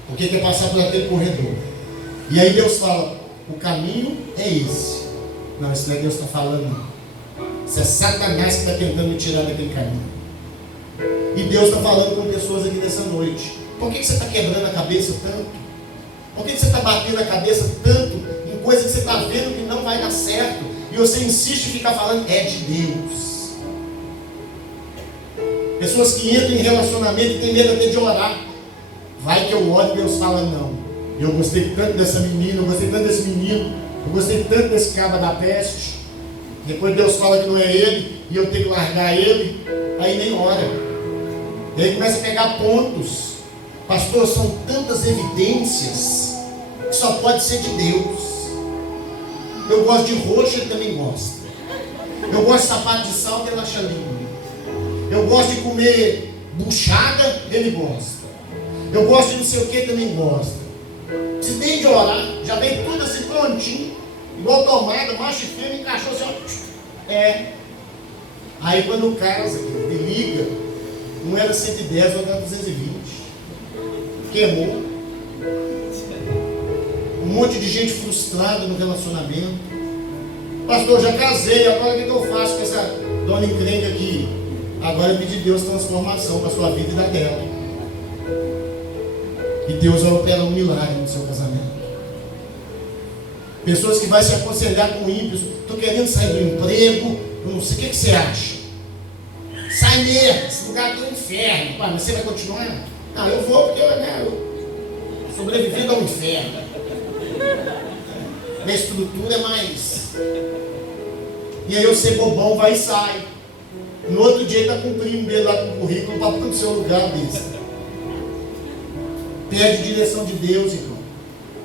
Porque quer passar por aquele corredor. E aí Deus fala, o caminho é esse. Não, isso não é Deus que está falando, não. Isso é Satanás que está tentando me tirar daquele caminho. E Deus está falando com pessoas aqui nessa noite. Por que você está quebrando a cabeça tanto? Por que você está batendo a cabeça tanto em coisa que você está vendo que não vai dar certo? E você insiste em ficar falando, é de Deus. Pessoas que entram em relacionamento e têm medo até de orar. Vai que eu oro e Deus fala não. Eu gostei tanto dessa menina, eu gostei tanto desse menino, eu gostei tanto desse caba da peste. Depois Deus fala que não é ele e eu tenho que largar ele, aí nem ora. E aí começa a pegar pontos. Pastor, são tantas evidências que só pode ser de Deus. Eu gosto de roxo, ele também gosta. Eu gosto de sapato de salto, ele acha lindo. Eu gosto de comer buchada, ele gosta. Eu gosto de não sei o que, ele também gosta. Se tem de orar, já vem tudo assim prontinho, igual tomada, macho e fêmea, encaixou assim, ó. Aí quando casa, ele liga, não era 110, ou era 220. Queimou. Um monte de gente frustrada no relacionamento. Pastor, já casei, agora o que eu faço com essa dona encrenca aqui? Agora eu pedi a Deus transformação para a sua vida e da dela. E Deus vai operar um milagre no seu casamento. Pessoas que vão se aconselhar com ímpios. Estou querendo sair do emprego, eu não sei, o que você acha? Sai mesmo, esse lugar aqui é um inferno. Mas você vai continuar? Eu vou porque eu sobrevivendo ao inferno. Minha estrutura é mais. E aí eu ser bobão, vai e sai. No outro dia ele está com um primo dele lá com o currículo para pôr no seu lugar desse. Pede direção de Deus, irmão.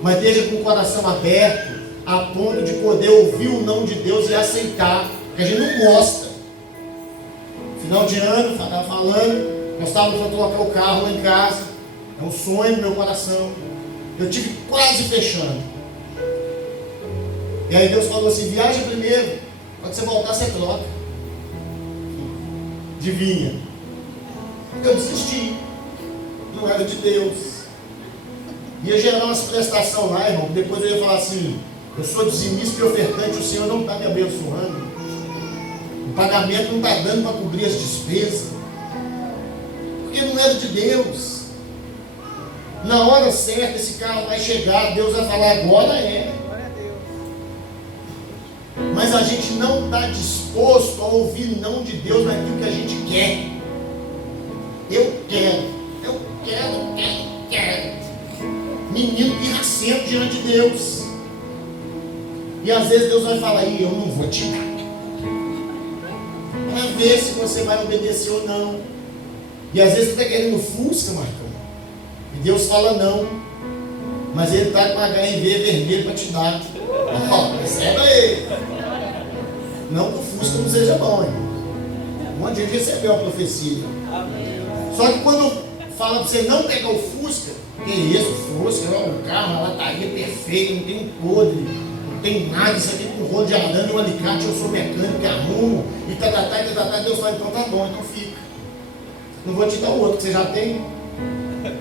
Mas esteja com o coração aberto a ponto de poder ouvir o não de Deus e aceitar. Porque a gente não gosta. Final de ano, estava falando. Nós estávamos para colocar o carro lá em casa. É um sonho no meu coração. Eu tive quase fechando. E aí Deus falou assim, viaja primeiro. Quando você voltar, você troca. Adivinha? Eu desisti. Não era de Deus. Ia gerar umas prestações lá, irmão. Depois eu ia falar assim, eu sou dizimista e ofertante, o Senhor não está me abençoando. O pagamento não está dando para cobrir as despesas. Porque não era de Deus. Na hora certa esse carro vai chegar, Deus vai falar, agora é. Mas a gente não está disposto a ouvir não de Deus naquilo que a gente quer. Eu quero. Menino pirracento diante de Deus. E às vezes Deus vai falar, eu não vou te dar. Para ver se você vai obedecer ou não. E às vezes você está querendo Fusca, Marcão. E Deus fala não. Mas ele está com HIV vermelho para te dar. Receba aí. Não que o Fusca não seja bom, hein? Um monte de gente recebeu a profecia. Só que quando fala para você não pegar o Fusca, que isso, Fusca, é um carro, uma lataria perfeita, não tem um podre, não tem nada, isso aqui com rolo de arame, um alicate, eu sou mecânico, arrumo, e Deus fala, então tá bom, então fica. Não vou te dar o outro que você já tem.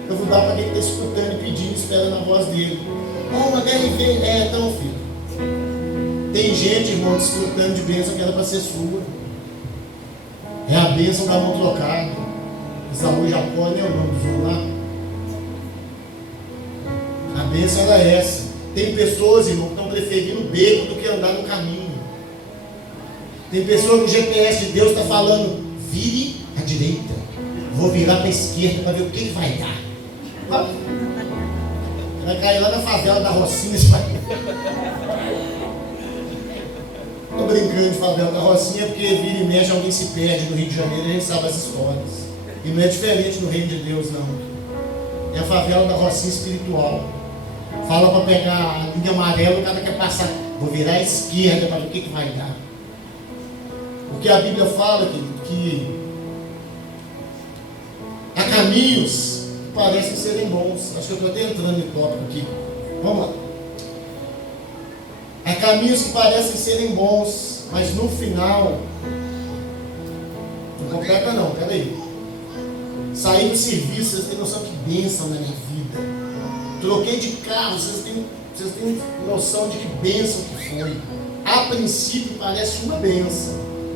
Eu vou dar para quem está escutando e pedindo, esperando a voz dele. Uma HIV, então filho. Tem gente, irmão, desfrutando de bênção que era para ser sua. É a bênção da mão trocada. Isaú Jacó, nem é o nome do jogo lá. A bênção era essa. Tem pessoas, irmão, que estão preferindo o beco do que andar no caminho. Tem pessoas que o GPS de Deus está falando, vire à direita. Vou virar para a esquerda para ver o que vai dar. Vai cair lá na favela da Rocinha. Estou brincando de favela da Rocinha porque vira e mexe, alguém se perde no Rio de Janeiro e a gente sabe as histórias. E não é diferente no reino de Deus, não. É a favela da Rocinha espiritual. Fala para pegar a linha amarela, o cara quer passar. Vou virar à esquerda para ver o que vai dar. Porque a Bíblia fala que há caminhos que parecem serem bons. Acho que eu estou até entrando no tópico aqui. Vamos lá. Há caminhos que parecem serem bons, mas no final, não completa não, peraí. Saí do serviço, vocês têm noção que bênção na minha vida. Troquei de carro, vocês têm noção de que bênção que foi. A princípio parece uma bênção.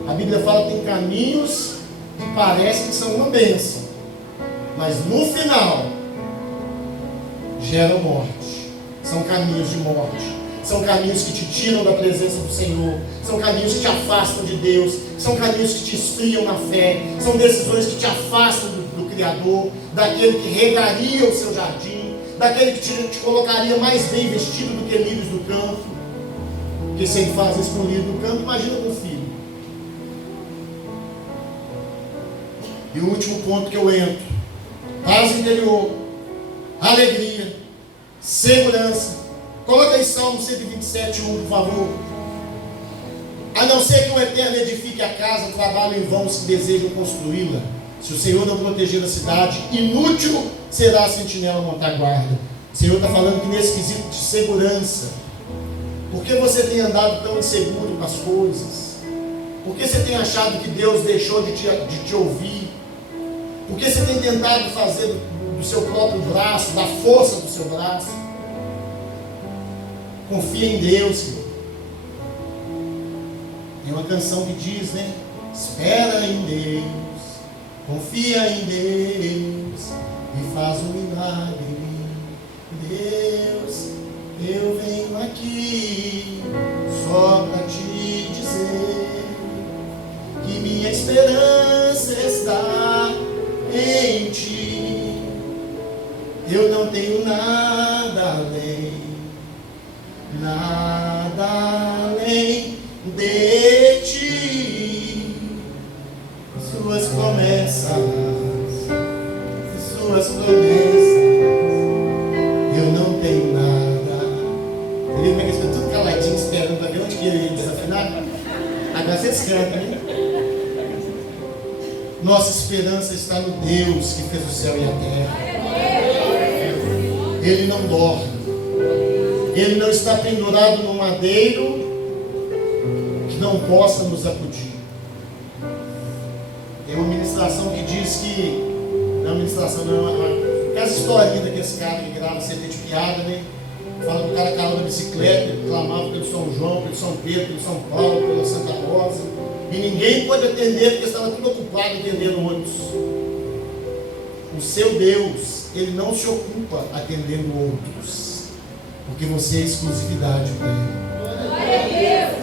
A Bíblia fala que tem caminhos que parecem que são uma bênção, mas no final geram morte. São caminhos de morte. São caminhos que te tiram da presença do Senhor. São caminhos que te afastam de Deus. São caminhos que te esfriam na fé. São decisões que te afastam do Criador, daquele que regaria o seu jardim, daquele que te colocaria mais bem vestido do que lírios do campo. Porque se ele faz isso com o lírio do campo, imagina com o filho. E o último ponto que eu entro: paz interior, alegria, segurança. Coloca aí Salmo 127, 1, por favor. A não ser que o Eterno edifique a casa, trabalham em vão os que desejam construí-la. Se o Senhor não proteger a cidade, inútil será a sentinela montar guarda. O Senhor está falando que nesse quesito de segurança, por que você tem andado tão inseguro com as coisas? Por que você tem achado que Deus deixou de te ouvir? Por que você tem tentado fazer do seu próprio braço, da força do seu braço? Confia em Deus, querido. Tem uma canção que diz, né? Espera em Deus, confia em Deus e faz um milagre. Deus, eu venho aqui só para te dizer que minha esperança está em ti. Eu não tenho nada além de ti. Suas promessas, eu não tenho nada. Ele como é que eles ficam tudo caladinho esperando para ver onde que ele ia desafinar? Agora vocês cantam, hein? Nossa esperança está no Deus que fez o céu e a terra. Ele não dorme. Ele não está pendurado no madeiro que não possa nos acudir. Tem uma ministração que diz que, não é uma ministração, não, aquelas historinhas daqueles caras que gravam CD de piada, né? Fala que o cara caiu na bicicleta, ele clamava pelo São João, pelo São Pedro, pelo São Paulo, pela Santa Rosa, e ninguém pôde atender porque estava tudo ocupado atendendo outros. O seu Deus, ele não se ocupa atendendo outros, porque você é exclusividade para ele. Glória a Deus.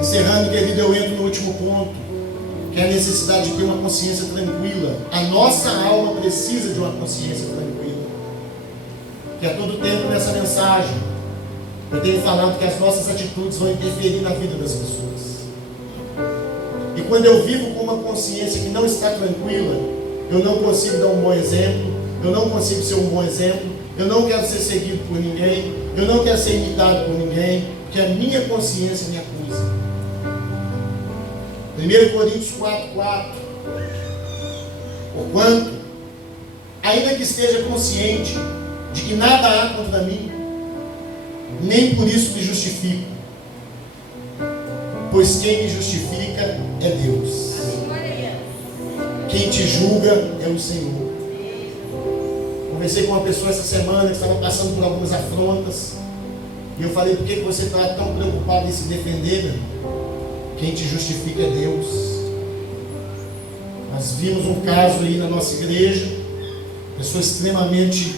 Encerrando, querido, eu entro no último ponto, que é a necessidade de ter uma consciência tranquila. A nossa alma precisa de uma consciência tranquila. Que a todo tempo nessa mensagem eu tenho falado que as nossas atitudes vão interferir na vida das pessoas. E quando eu vivo com uma consciência que não está tranquila, eu não consigo dar um bom exemplo, eu não consigo ser um bom exemplo, eu não quero ser seguido por ninguém, eu não quero ser imitado por ninguém, porque a minha consciência me acusa. 1 Coríntios 4:4. Porquanto, ainda que esteja consciente de que nada há contra mim, nem por isso me justifico, pois quem me justifica é Deus. Quem te julga é o Senhor. Conversei com uma pessoa essa semana que estava passando por algumas afrontas, e eu falei: por que você está tão preocupado em se defender, meu irmão? Quem te justifica é Deus. Nós vimos um caso aí na nossa igreja, pessoa extremamente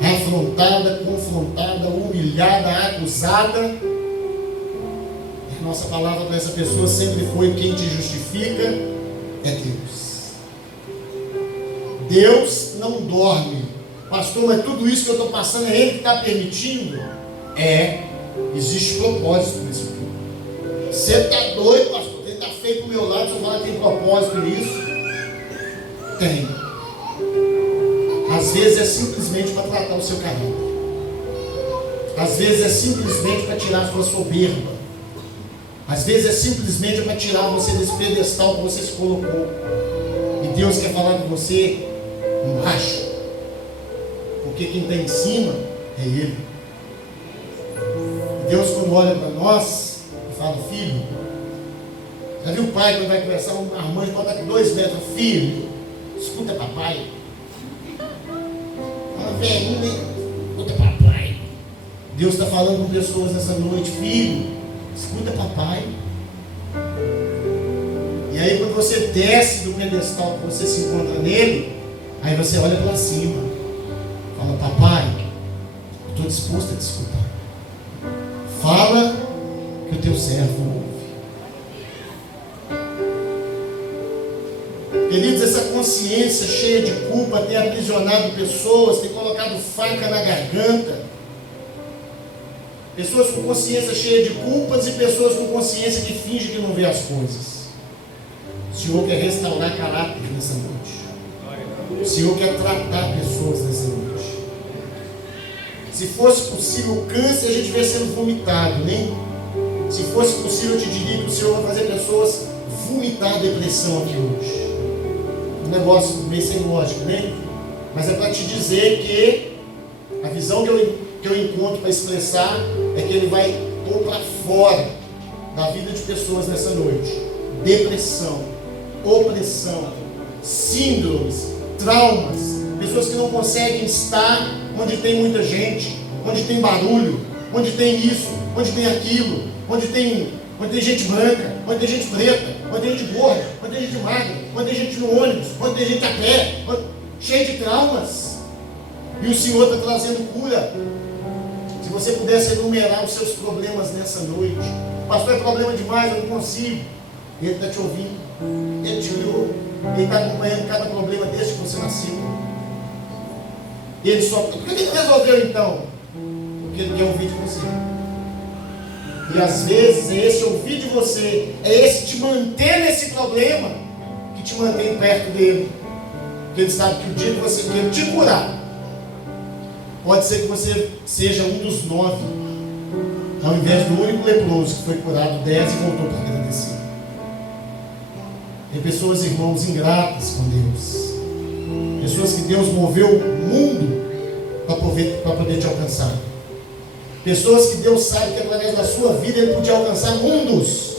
afrontada, confrontada, humilhada, acusada. E a nossa palavra para essa pessoa sempre foi: quem te justifica é Deus. Deus não dorme. Pastor, mas tudo isso que eu estou passando é Ele que está permitindo? É, Existe propósito nesse filme. Você está doido, pastor? Ele está feio pro meu lado, se eu falar que tem propósito nisso? Tem. Às vezes é simplesmente para tratar o seu caráter. Às vezes é simplesmente para tirar a sua soberba. Às vezes é simplesmente para tirar você desse pedestal que você se colocou. E Deus quer falar com você embaixo. Porque quem está em cima é Ele. E Deus, quando olha para nós e fala: filho, já viu o pai quando vai conversar? A mãe pode estar com 2 metros. Filho, escuta papai. Fala, velhinho, né? Escuta papai. Deus está falando com pessoas nessa noite: filho, escuta papai. E aí quando você desce do pedestal que você se encontra nele, aí você olha para cima, fala: papai, eu estou disposto a te escutar. Fala que o teu servo ouve. Queridos, essa consciência cheia de culpa tem aprisionado pessoas, tem colocado faca na garganta. Pessoas com consciência cheia de culpas e pessoas com consciência que finge que não vê as coisas. O Senhor quer restaurar caráter nessa noite. O Senhor quer tratar pessoas nessa noite. Se fosse possível o câncer, a gente vê sendo vomitado, né? Se fosse possível, eu te diria que o Senhor vai fazer pessoas vomitar a depressão aqui hoje. Um negócio meio sem lógica, né? Mas é para te dizer que a visão que eu encontro para expressar é que Ele vai pôr para fora da vida de pessoas nessa noite depressão, opressão, síndromes, traumas, pessoas que não conseguem estar onde tem muita gente, onde tem barulho, onde tem isso, onde tem aquilo, onde tem gente branca, onde tem gente preta, onde tem gente gorda, onde tem gente magra, onde tem gente no ônibus, onde tem gente a pé, cheio de traumas. E o Senhor está trazendo cura. Se você pudesse enumerar os seus problemas nessa noite: pastor, é problema demais, eu não consigo. Ele está te ouvindo, Ele te olhou, Ele está acompanhando cada problema desde que você nasceu. Ele só... Por que Ele resolveu então? Porque Ele quer ouvir de você. E às vezes é esse ouvir de você, é esse te manter nesse problema, que te mantém perto dele. Porque Ele sabe que o dia que Ele te curar, pode ser que você seja um dos 9, ao invés do único leproso que foi curado 10 e voltou para agradecer. Tem pessoas, irmãos, ingratas com Deus. Pessoas que Deus moveu o mundo para poder te alcançar. Pessoas que Deus sabe que através da sua vida Ele podia alcançar mundos.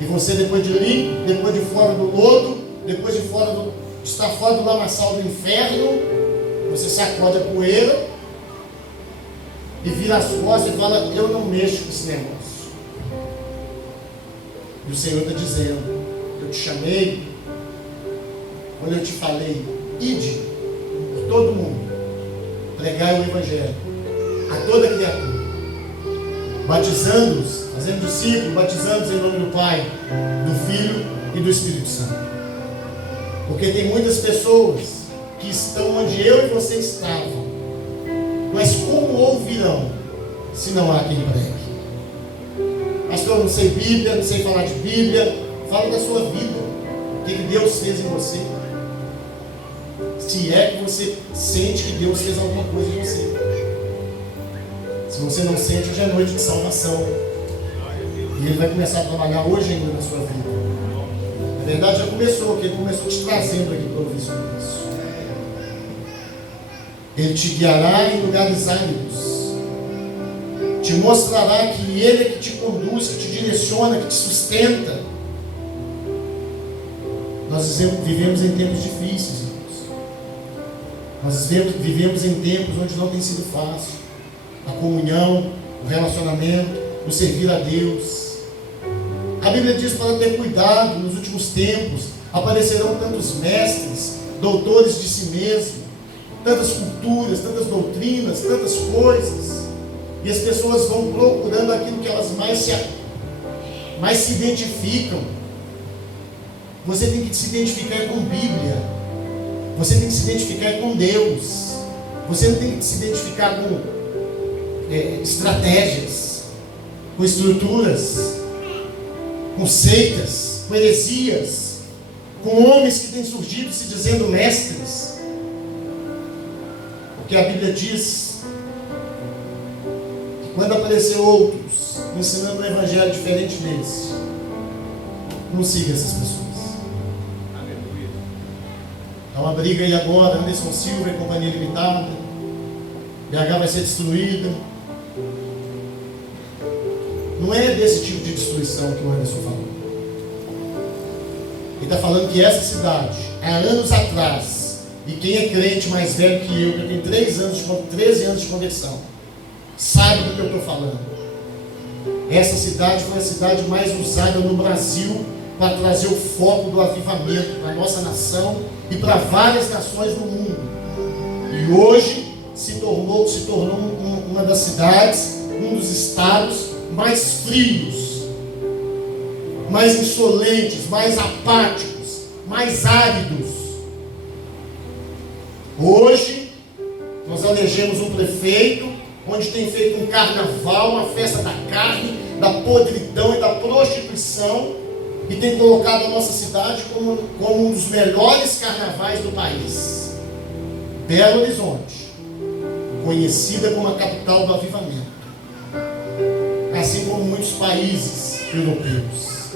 E você, depois de limpo, depois de fora do lodo, depois de estar fora do lamaçal do inferno, você sacode a poeira e vira as costas e fala: eu não mexo com esse negócio. E o Senhor está dizendo: eu te chamei, quando eu te falei, ide por todo mundo, pregai o Evangelho a toda criatura, batizando-os, fazendo discípulos, batizando-os em nome do Pai, do Filho e do Espírito Santo. Porque tem muitas pessoas que estão onde eu e você estavam, mas como ouvirão se não há quem pregue? Pastor, eu não sei Bíblia, não sei falar de Bíblia. Fala da sua vida, o que Deus fez em você. Se é que você sente que Deus fez alguma coisa em você. Se você não sente, hoje é noite de salvação. E Ele vai começar a trabalhar hoje ainda na sua vida. Na verdade já começou, porque Ele começou te trazendo aqui para ouvir sobre isso. Ele te guiará em lugares áridos. Te mostrará que Ele é que te conduz, que te direciona, que te sustenta. Nós vivemos em tempos difíceis, irmãos. Nós vivemos em tempos onde não tem sido fácil. A comunhão, o relacionamento, o servir a Deus. A Bíblia diz para ter cuidado: nos últimos tempos aparecerão tantos mestres, doutores de si mesmo, tantas culturas, tantas doutrinas, tantas coisas. E as pessoas vão procurando aquilo que elas mais se identificam. Você tem que se identificar com Bíblia. Você tem que se identificar com Deus. Você não tem que se identificar com estratégias. com estruturas, com seitas, com heresias, com homens que têm surgido se dizendo mestres. Porque a Bíblia diz que quando aparecer outros ensinando um evangelho diferente desse, não siga essas pessoas. Há uma briga aí agora, Anderson Silva e Companhia Limitada, BH vai ser destruída. Não é desse tipo de destruição que o Anderson falou. Ele está falando que essa cidade, há anos atrás, e quem é crente mais velho que eu tenho 13 anos de conversão, sabe do que eu estou falando. Essa cidade foi a cidade mais usada no Brasil para trazer o foco do avivamento para a nossa nação e para várias nações do mundo. E hoje se tornou uma das cidades, um dos estados mais frios, mais insolentes, mais apáticos, mais áridos. Hoje nós elegemos um prefeito onde tem feito um carnaval, uma festa da carne, da podridão e da prostituição, e tem colocado a nossa cidade como um dos melhores carnavais do país. Belo Horizonte, conhecida como a capital do avivamento, assim como muitos países europeus,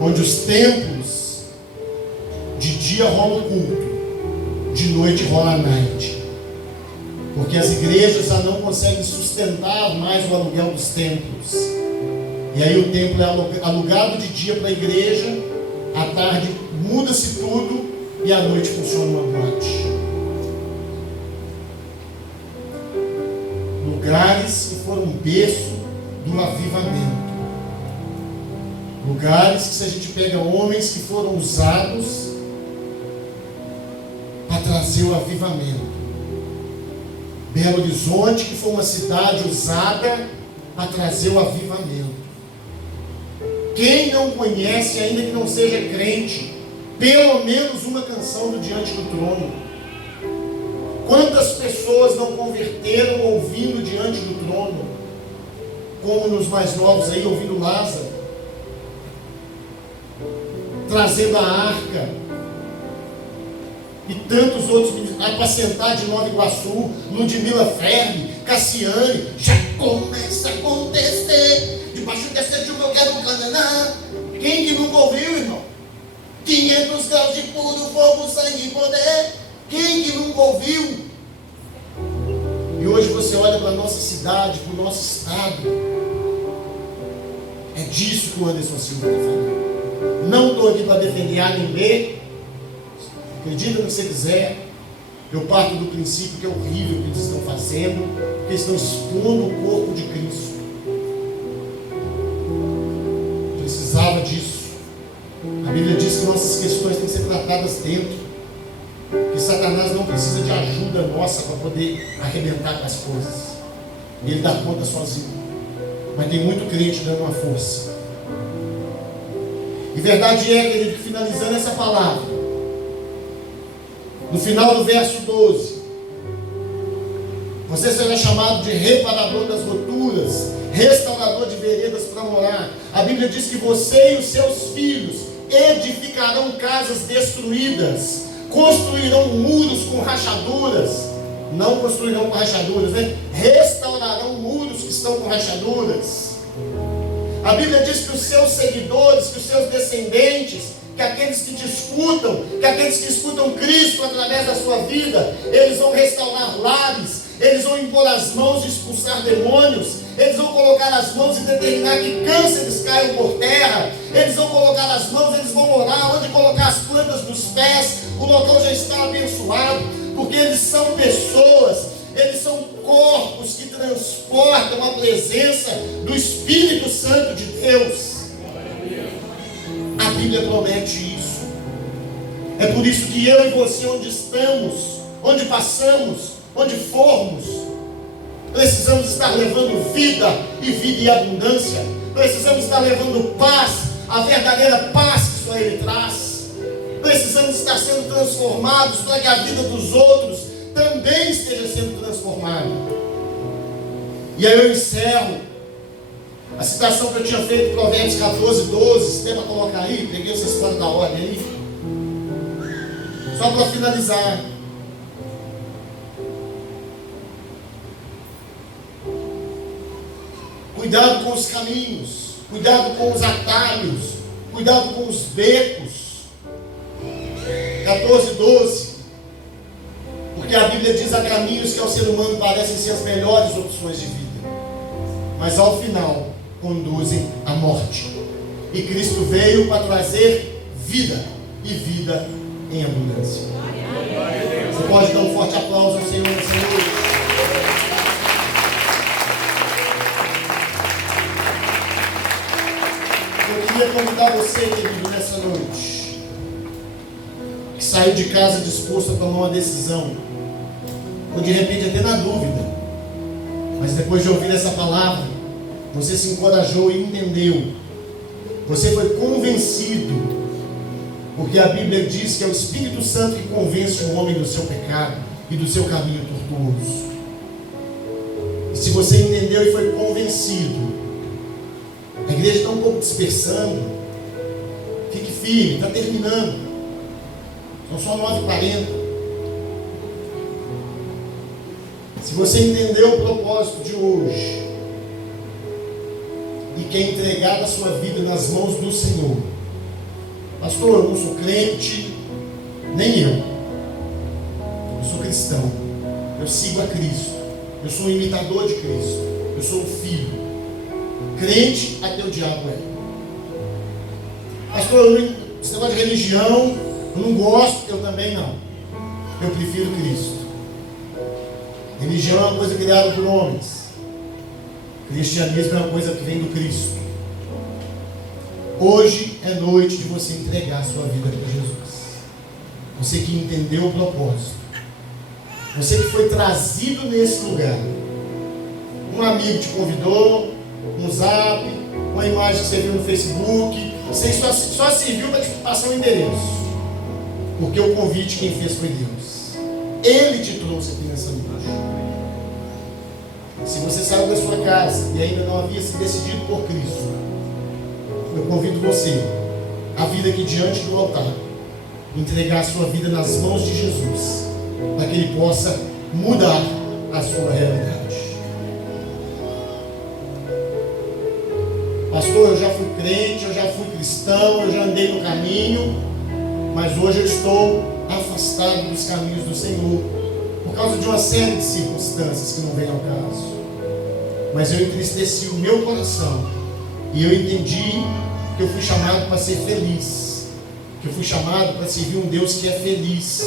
onde os templos de dia rolam culto, de noite rola a night, porque as igrejas já não conseguem sustentar mais o aluguel dos templos. E aí o templo é alugado de dia para a igreja, à tarde muda-se tudo e à noite funciona uma boate. Lugares que foram berço do avivamento. Lugares que, se a gente pega homens que foram usados para trazer o avivamento. Belo Horizonte, que foi uma cidade usada para trazer o avivamento. Quem não conhece, ainda que não seja crente, pelo menos uma canção do Diante do Trono? Quantas pessoas não converteram ouvindo Diante do Trono? Como nos mais novos aí, ouvindo Lázaro, trazendo a arca, e tantos outros, Apacentar de Nova Iguaçu, Ludmila Ferri, Cassiane, já começa a acontecer. Debaixo dessa chuva eu quero Canaã. Quem que nunca ouviu, irmão? 500 graus de puro fogo, sangue e poder. Quem que nunca ouviu? E hoje você olha para a nossa cidade, para o nosso estado. É disso que o Anderson Silva está falando. Não estou aqui para defender A nem B. Acredita no que você quiser. Eu parto do princípio que é horrível o que eles estão fazendo, porque estão expondo o corpo de Cristo. Precisava disso. A Bíblia diz que nossas questões têm que ser tratadas dentro, que Satanás não precisa de ajuda nossa para poder arrebentar com as coisas, e ele dá conta sozinho. Mas tem muito crente dando uma força. E verdade é, querido, que finalizando essa palavra, no final do verso 12, você será chamado de reparador das roturas, restaurador de veredas para morar. A Bíblia diz que você e os seus filhos edificarão casas destruídas, construirão muros com rachaduras. Não construirão com rachaduras, né? Restaurarão muros que estão com rachaduras. A Bíblia diz que os seus seguidores, que os seus descendentes, que aqueles que te escutam, que aqueles que escutam Cristo através da sua vida, eles vão restaurar lares, eles vão impor as mãos e expulsar demônios, eles vão colocar as mãos e determinar que cânceres caiam por terra, eles vão colocar as mãos, eles vão orar onde colocar as plantas dos pés, o local já está abençoado, porque eles são pessoas, eles são corpos que transportam a presença do Espírito Santo de Deus. A Bíblia promete isso. É por isso que eu e você, onde estamos, onde passamos, onde formos, precisamos estar levando vida e vida e abundância. Precisamos estar levando paz, a verdadeira paz que só Ele traz. Precisamos estar sendo transformados para que a vida dos outros também esteja sendo transformada. E aí eu encerro. A citação que eu tinha feito, Provérbios 14, 12, se tem para colocar aí, peguei vocês fora da ordem aí. Só para finalizar. Cuidado com os caminhos, cuidado com os atalhos, cuidado com os becos. 14, 12. Porque a Bíblia diz: há caminhos que ao ser humano parecem ser as melhores opções de vida, mas ao final conduzem à morte. E Cristo veio para trazer vida, e vida em abundância. Você pode dar um forte aplauso ao Senhor nessa noite. Eu queria convidar você, querido, nessa noite, que saiu de casa disposto a tomar uma decisão, ou de repente até na dúvida, mas depois de ouvir essa palavra, você se encorajou e entendeu. Você foi convencido, porque a Bíblia diz que é o Espírito Santo que convence o homem do seu pecado e do seu caminho tortuoso. E se você entendeu e foi convencido, a igreja está um pouco dispersando. Fique firme, está terminando. São só 9h40. Se você entendeu o propósito de hoje e quer entregar a sua vida nas mãos do Senhor, pastor, eu não sou crente, nem eu sou cristão, eu sigo a Cristo, eu sou um imitador de Cristo, eu sou um filho, crente até o diabo é. Pastor, esse negócio de religião, eu não gosto, eu também não, eu prefiro Cristo. Religião é uma coisa criada por homens. Cristianismo é uma coisa que vem do Cristo. Hoje é noite de você entregar a sua vida para Jesus. Você que entendeu o propósito. Você que foi trazido nesse lugar. Um amigo te convidou, um zap, uma imagem que você viu no Facebook. Você só serviu para te passar um endereço. Porque o convite quem fez foi Deus. Ele te trouxe aqui nessa noite. Se você saiu da sua casa e ainda não havia se decidido por Cristo, eu convido você a vir aqui diante do altar, entregar a sua vida nas mãos de Jesus, para que Ele possa mudar a sua realidade. Pastor, eu já fui crente, eu já fui cristão, eu já andei no caminho, mas hoje eu estou afastado dos caminhos do Senhor, por causa de uma série de circunstâncias que não vem ao caso. Mas eu entristeci o meu coração e eu entendi que eu fui chamado para ser feliz, que eu fui chamado para servir um Deus que é feliz,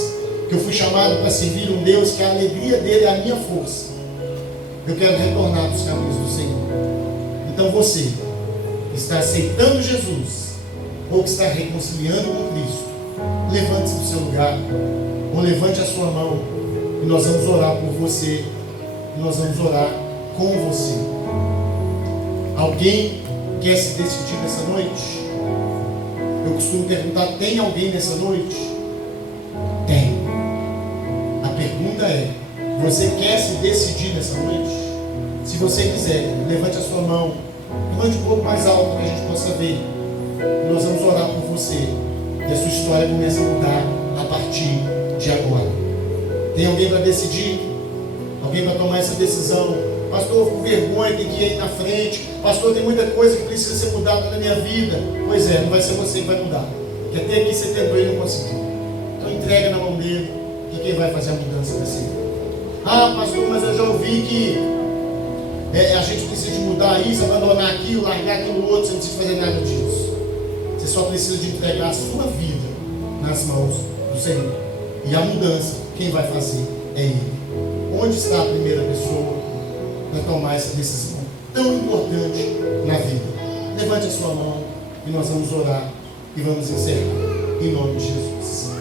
que eu fui chamado para servir um Deus que a alegria dele é a minha força. Eu quero retornar dos caminhos do Senhor. Então você que está aceitando Jesus ou que está reconciliando com Cristo, levante-se do seu lugar ou levante a sua mão e nós vamos orar por você, e nós vamos orar com você. Alguém quer se decidir nessa noite? Eu costumo perguntar: tem alguém nessa noite? Tem. A pergunta é: você quer se decidir nessa noite? Se você quiser, levante a sua mão, levante um pouco mais alto para que a gente possa ver. E nós vamos orar por você, e a sua história começa a mudar a partir de agora. Tem alguém para decidir? Alguém para tomar essa decisão? Pastor, eu fico com vergonha, tem que ir aí na frente. Pastor, tem muita coisa que precisa ser mudada na minha vida. Pois é, não vai ser você que vai mudar. Que até aqui você tentou e não conseguiu. Então entrega na mão dele, que quem vai fazer a mudança vai ser. Ah, pastor, mas eu já ouvi que a gente precisa de mudar isso, abandonar aquilo, largar aquilo outro. Você não precisa fazer nada disso. Você só precisa de entregar a sua vida nas mãos do Senhor. E a mudança, quem vai fazer é Ele. Onde está a primeira pessoa para tomar essa decisão tão importante na vida? Levante a sua mão e nós vamos orar e vamos encerrar em nome de Jesus.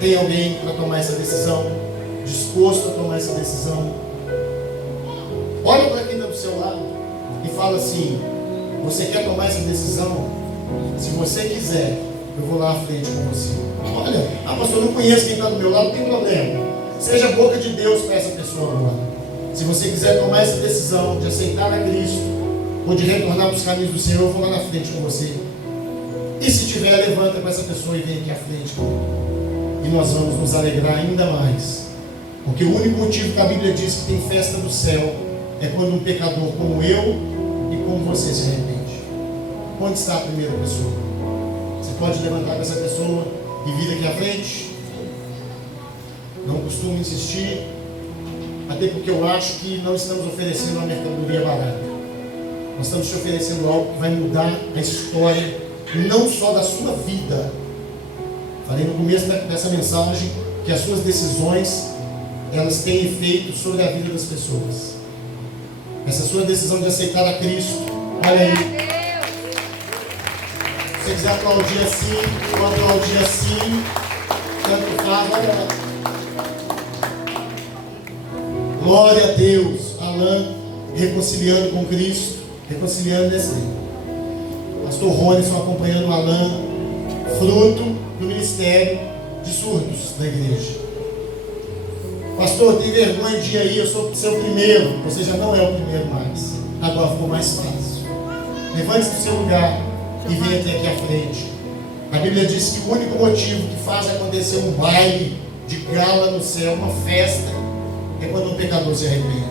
Tem alguém para tomar essa decisão? Disposto a tomar essa decisão? Olha para quem está do seu lado e fala assim: você quer tomar essa decisão? Se você quiser, eu vou lá à frente com você. Olha, pastor, eu não conheço quem está do meu lado, não tem problema. Seja a boca de Deus para essa pessoa agora. Se você quiser tomar essa decisão de aceitar a Cristo, ou de retornar para os caminhos do Senhor, eu vou lá na frente com você. E se tiver, levanta com essa pessoa e vem aqui à frente comigo. E nós vamos nos alegrar ainda mais. Porque o único motivo que a Bíblia diz que tem festa do céu é quando um pecador como eu e como você se arrepende. Onde está a primeira pessoa? Você pode levantar com essa pessoa e vir aqui à frente? Não costumo insistir, até porque eu acho que não estamos oferecendo uma mercadoria barata. Nós estamos te oferecendo algo que vai mudar a história, não só da sua vida. Falei no começo dessa mensagem que as suas decisões, elas têm efeito sobre a vida das pessoas. Essa sua decisão de aceitar a Cristo, olha aí. Se você quiser aplaudir assim, ou aplaudir assim, tanto faz, olha lá. Glória a Deus. Alan reconciliando com Cristo, reconciliando nesse tempo. Pastor Ronison acompanhando o Alan, fruto do ministério de surdos da igreja. Pastor, tem vergonha de ir aí, eu sou seu primeiro. Você já não é o primeiro mais. Agora ficou mais fácil. Levante-se do seu lugar e venha até aqui à frente. A Bíblia diz que o único motivo que faz acontecer um baile de gala no céu, uma festa, é quando um pecador se arrepende.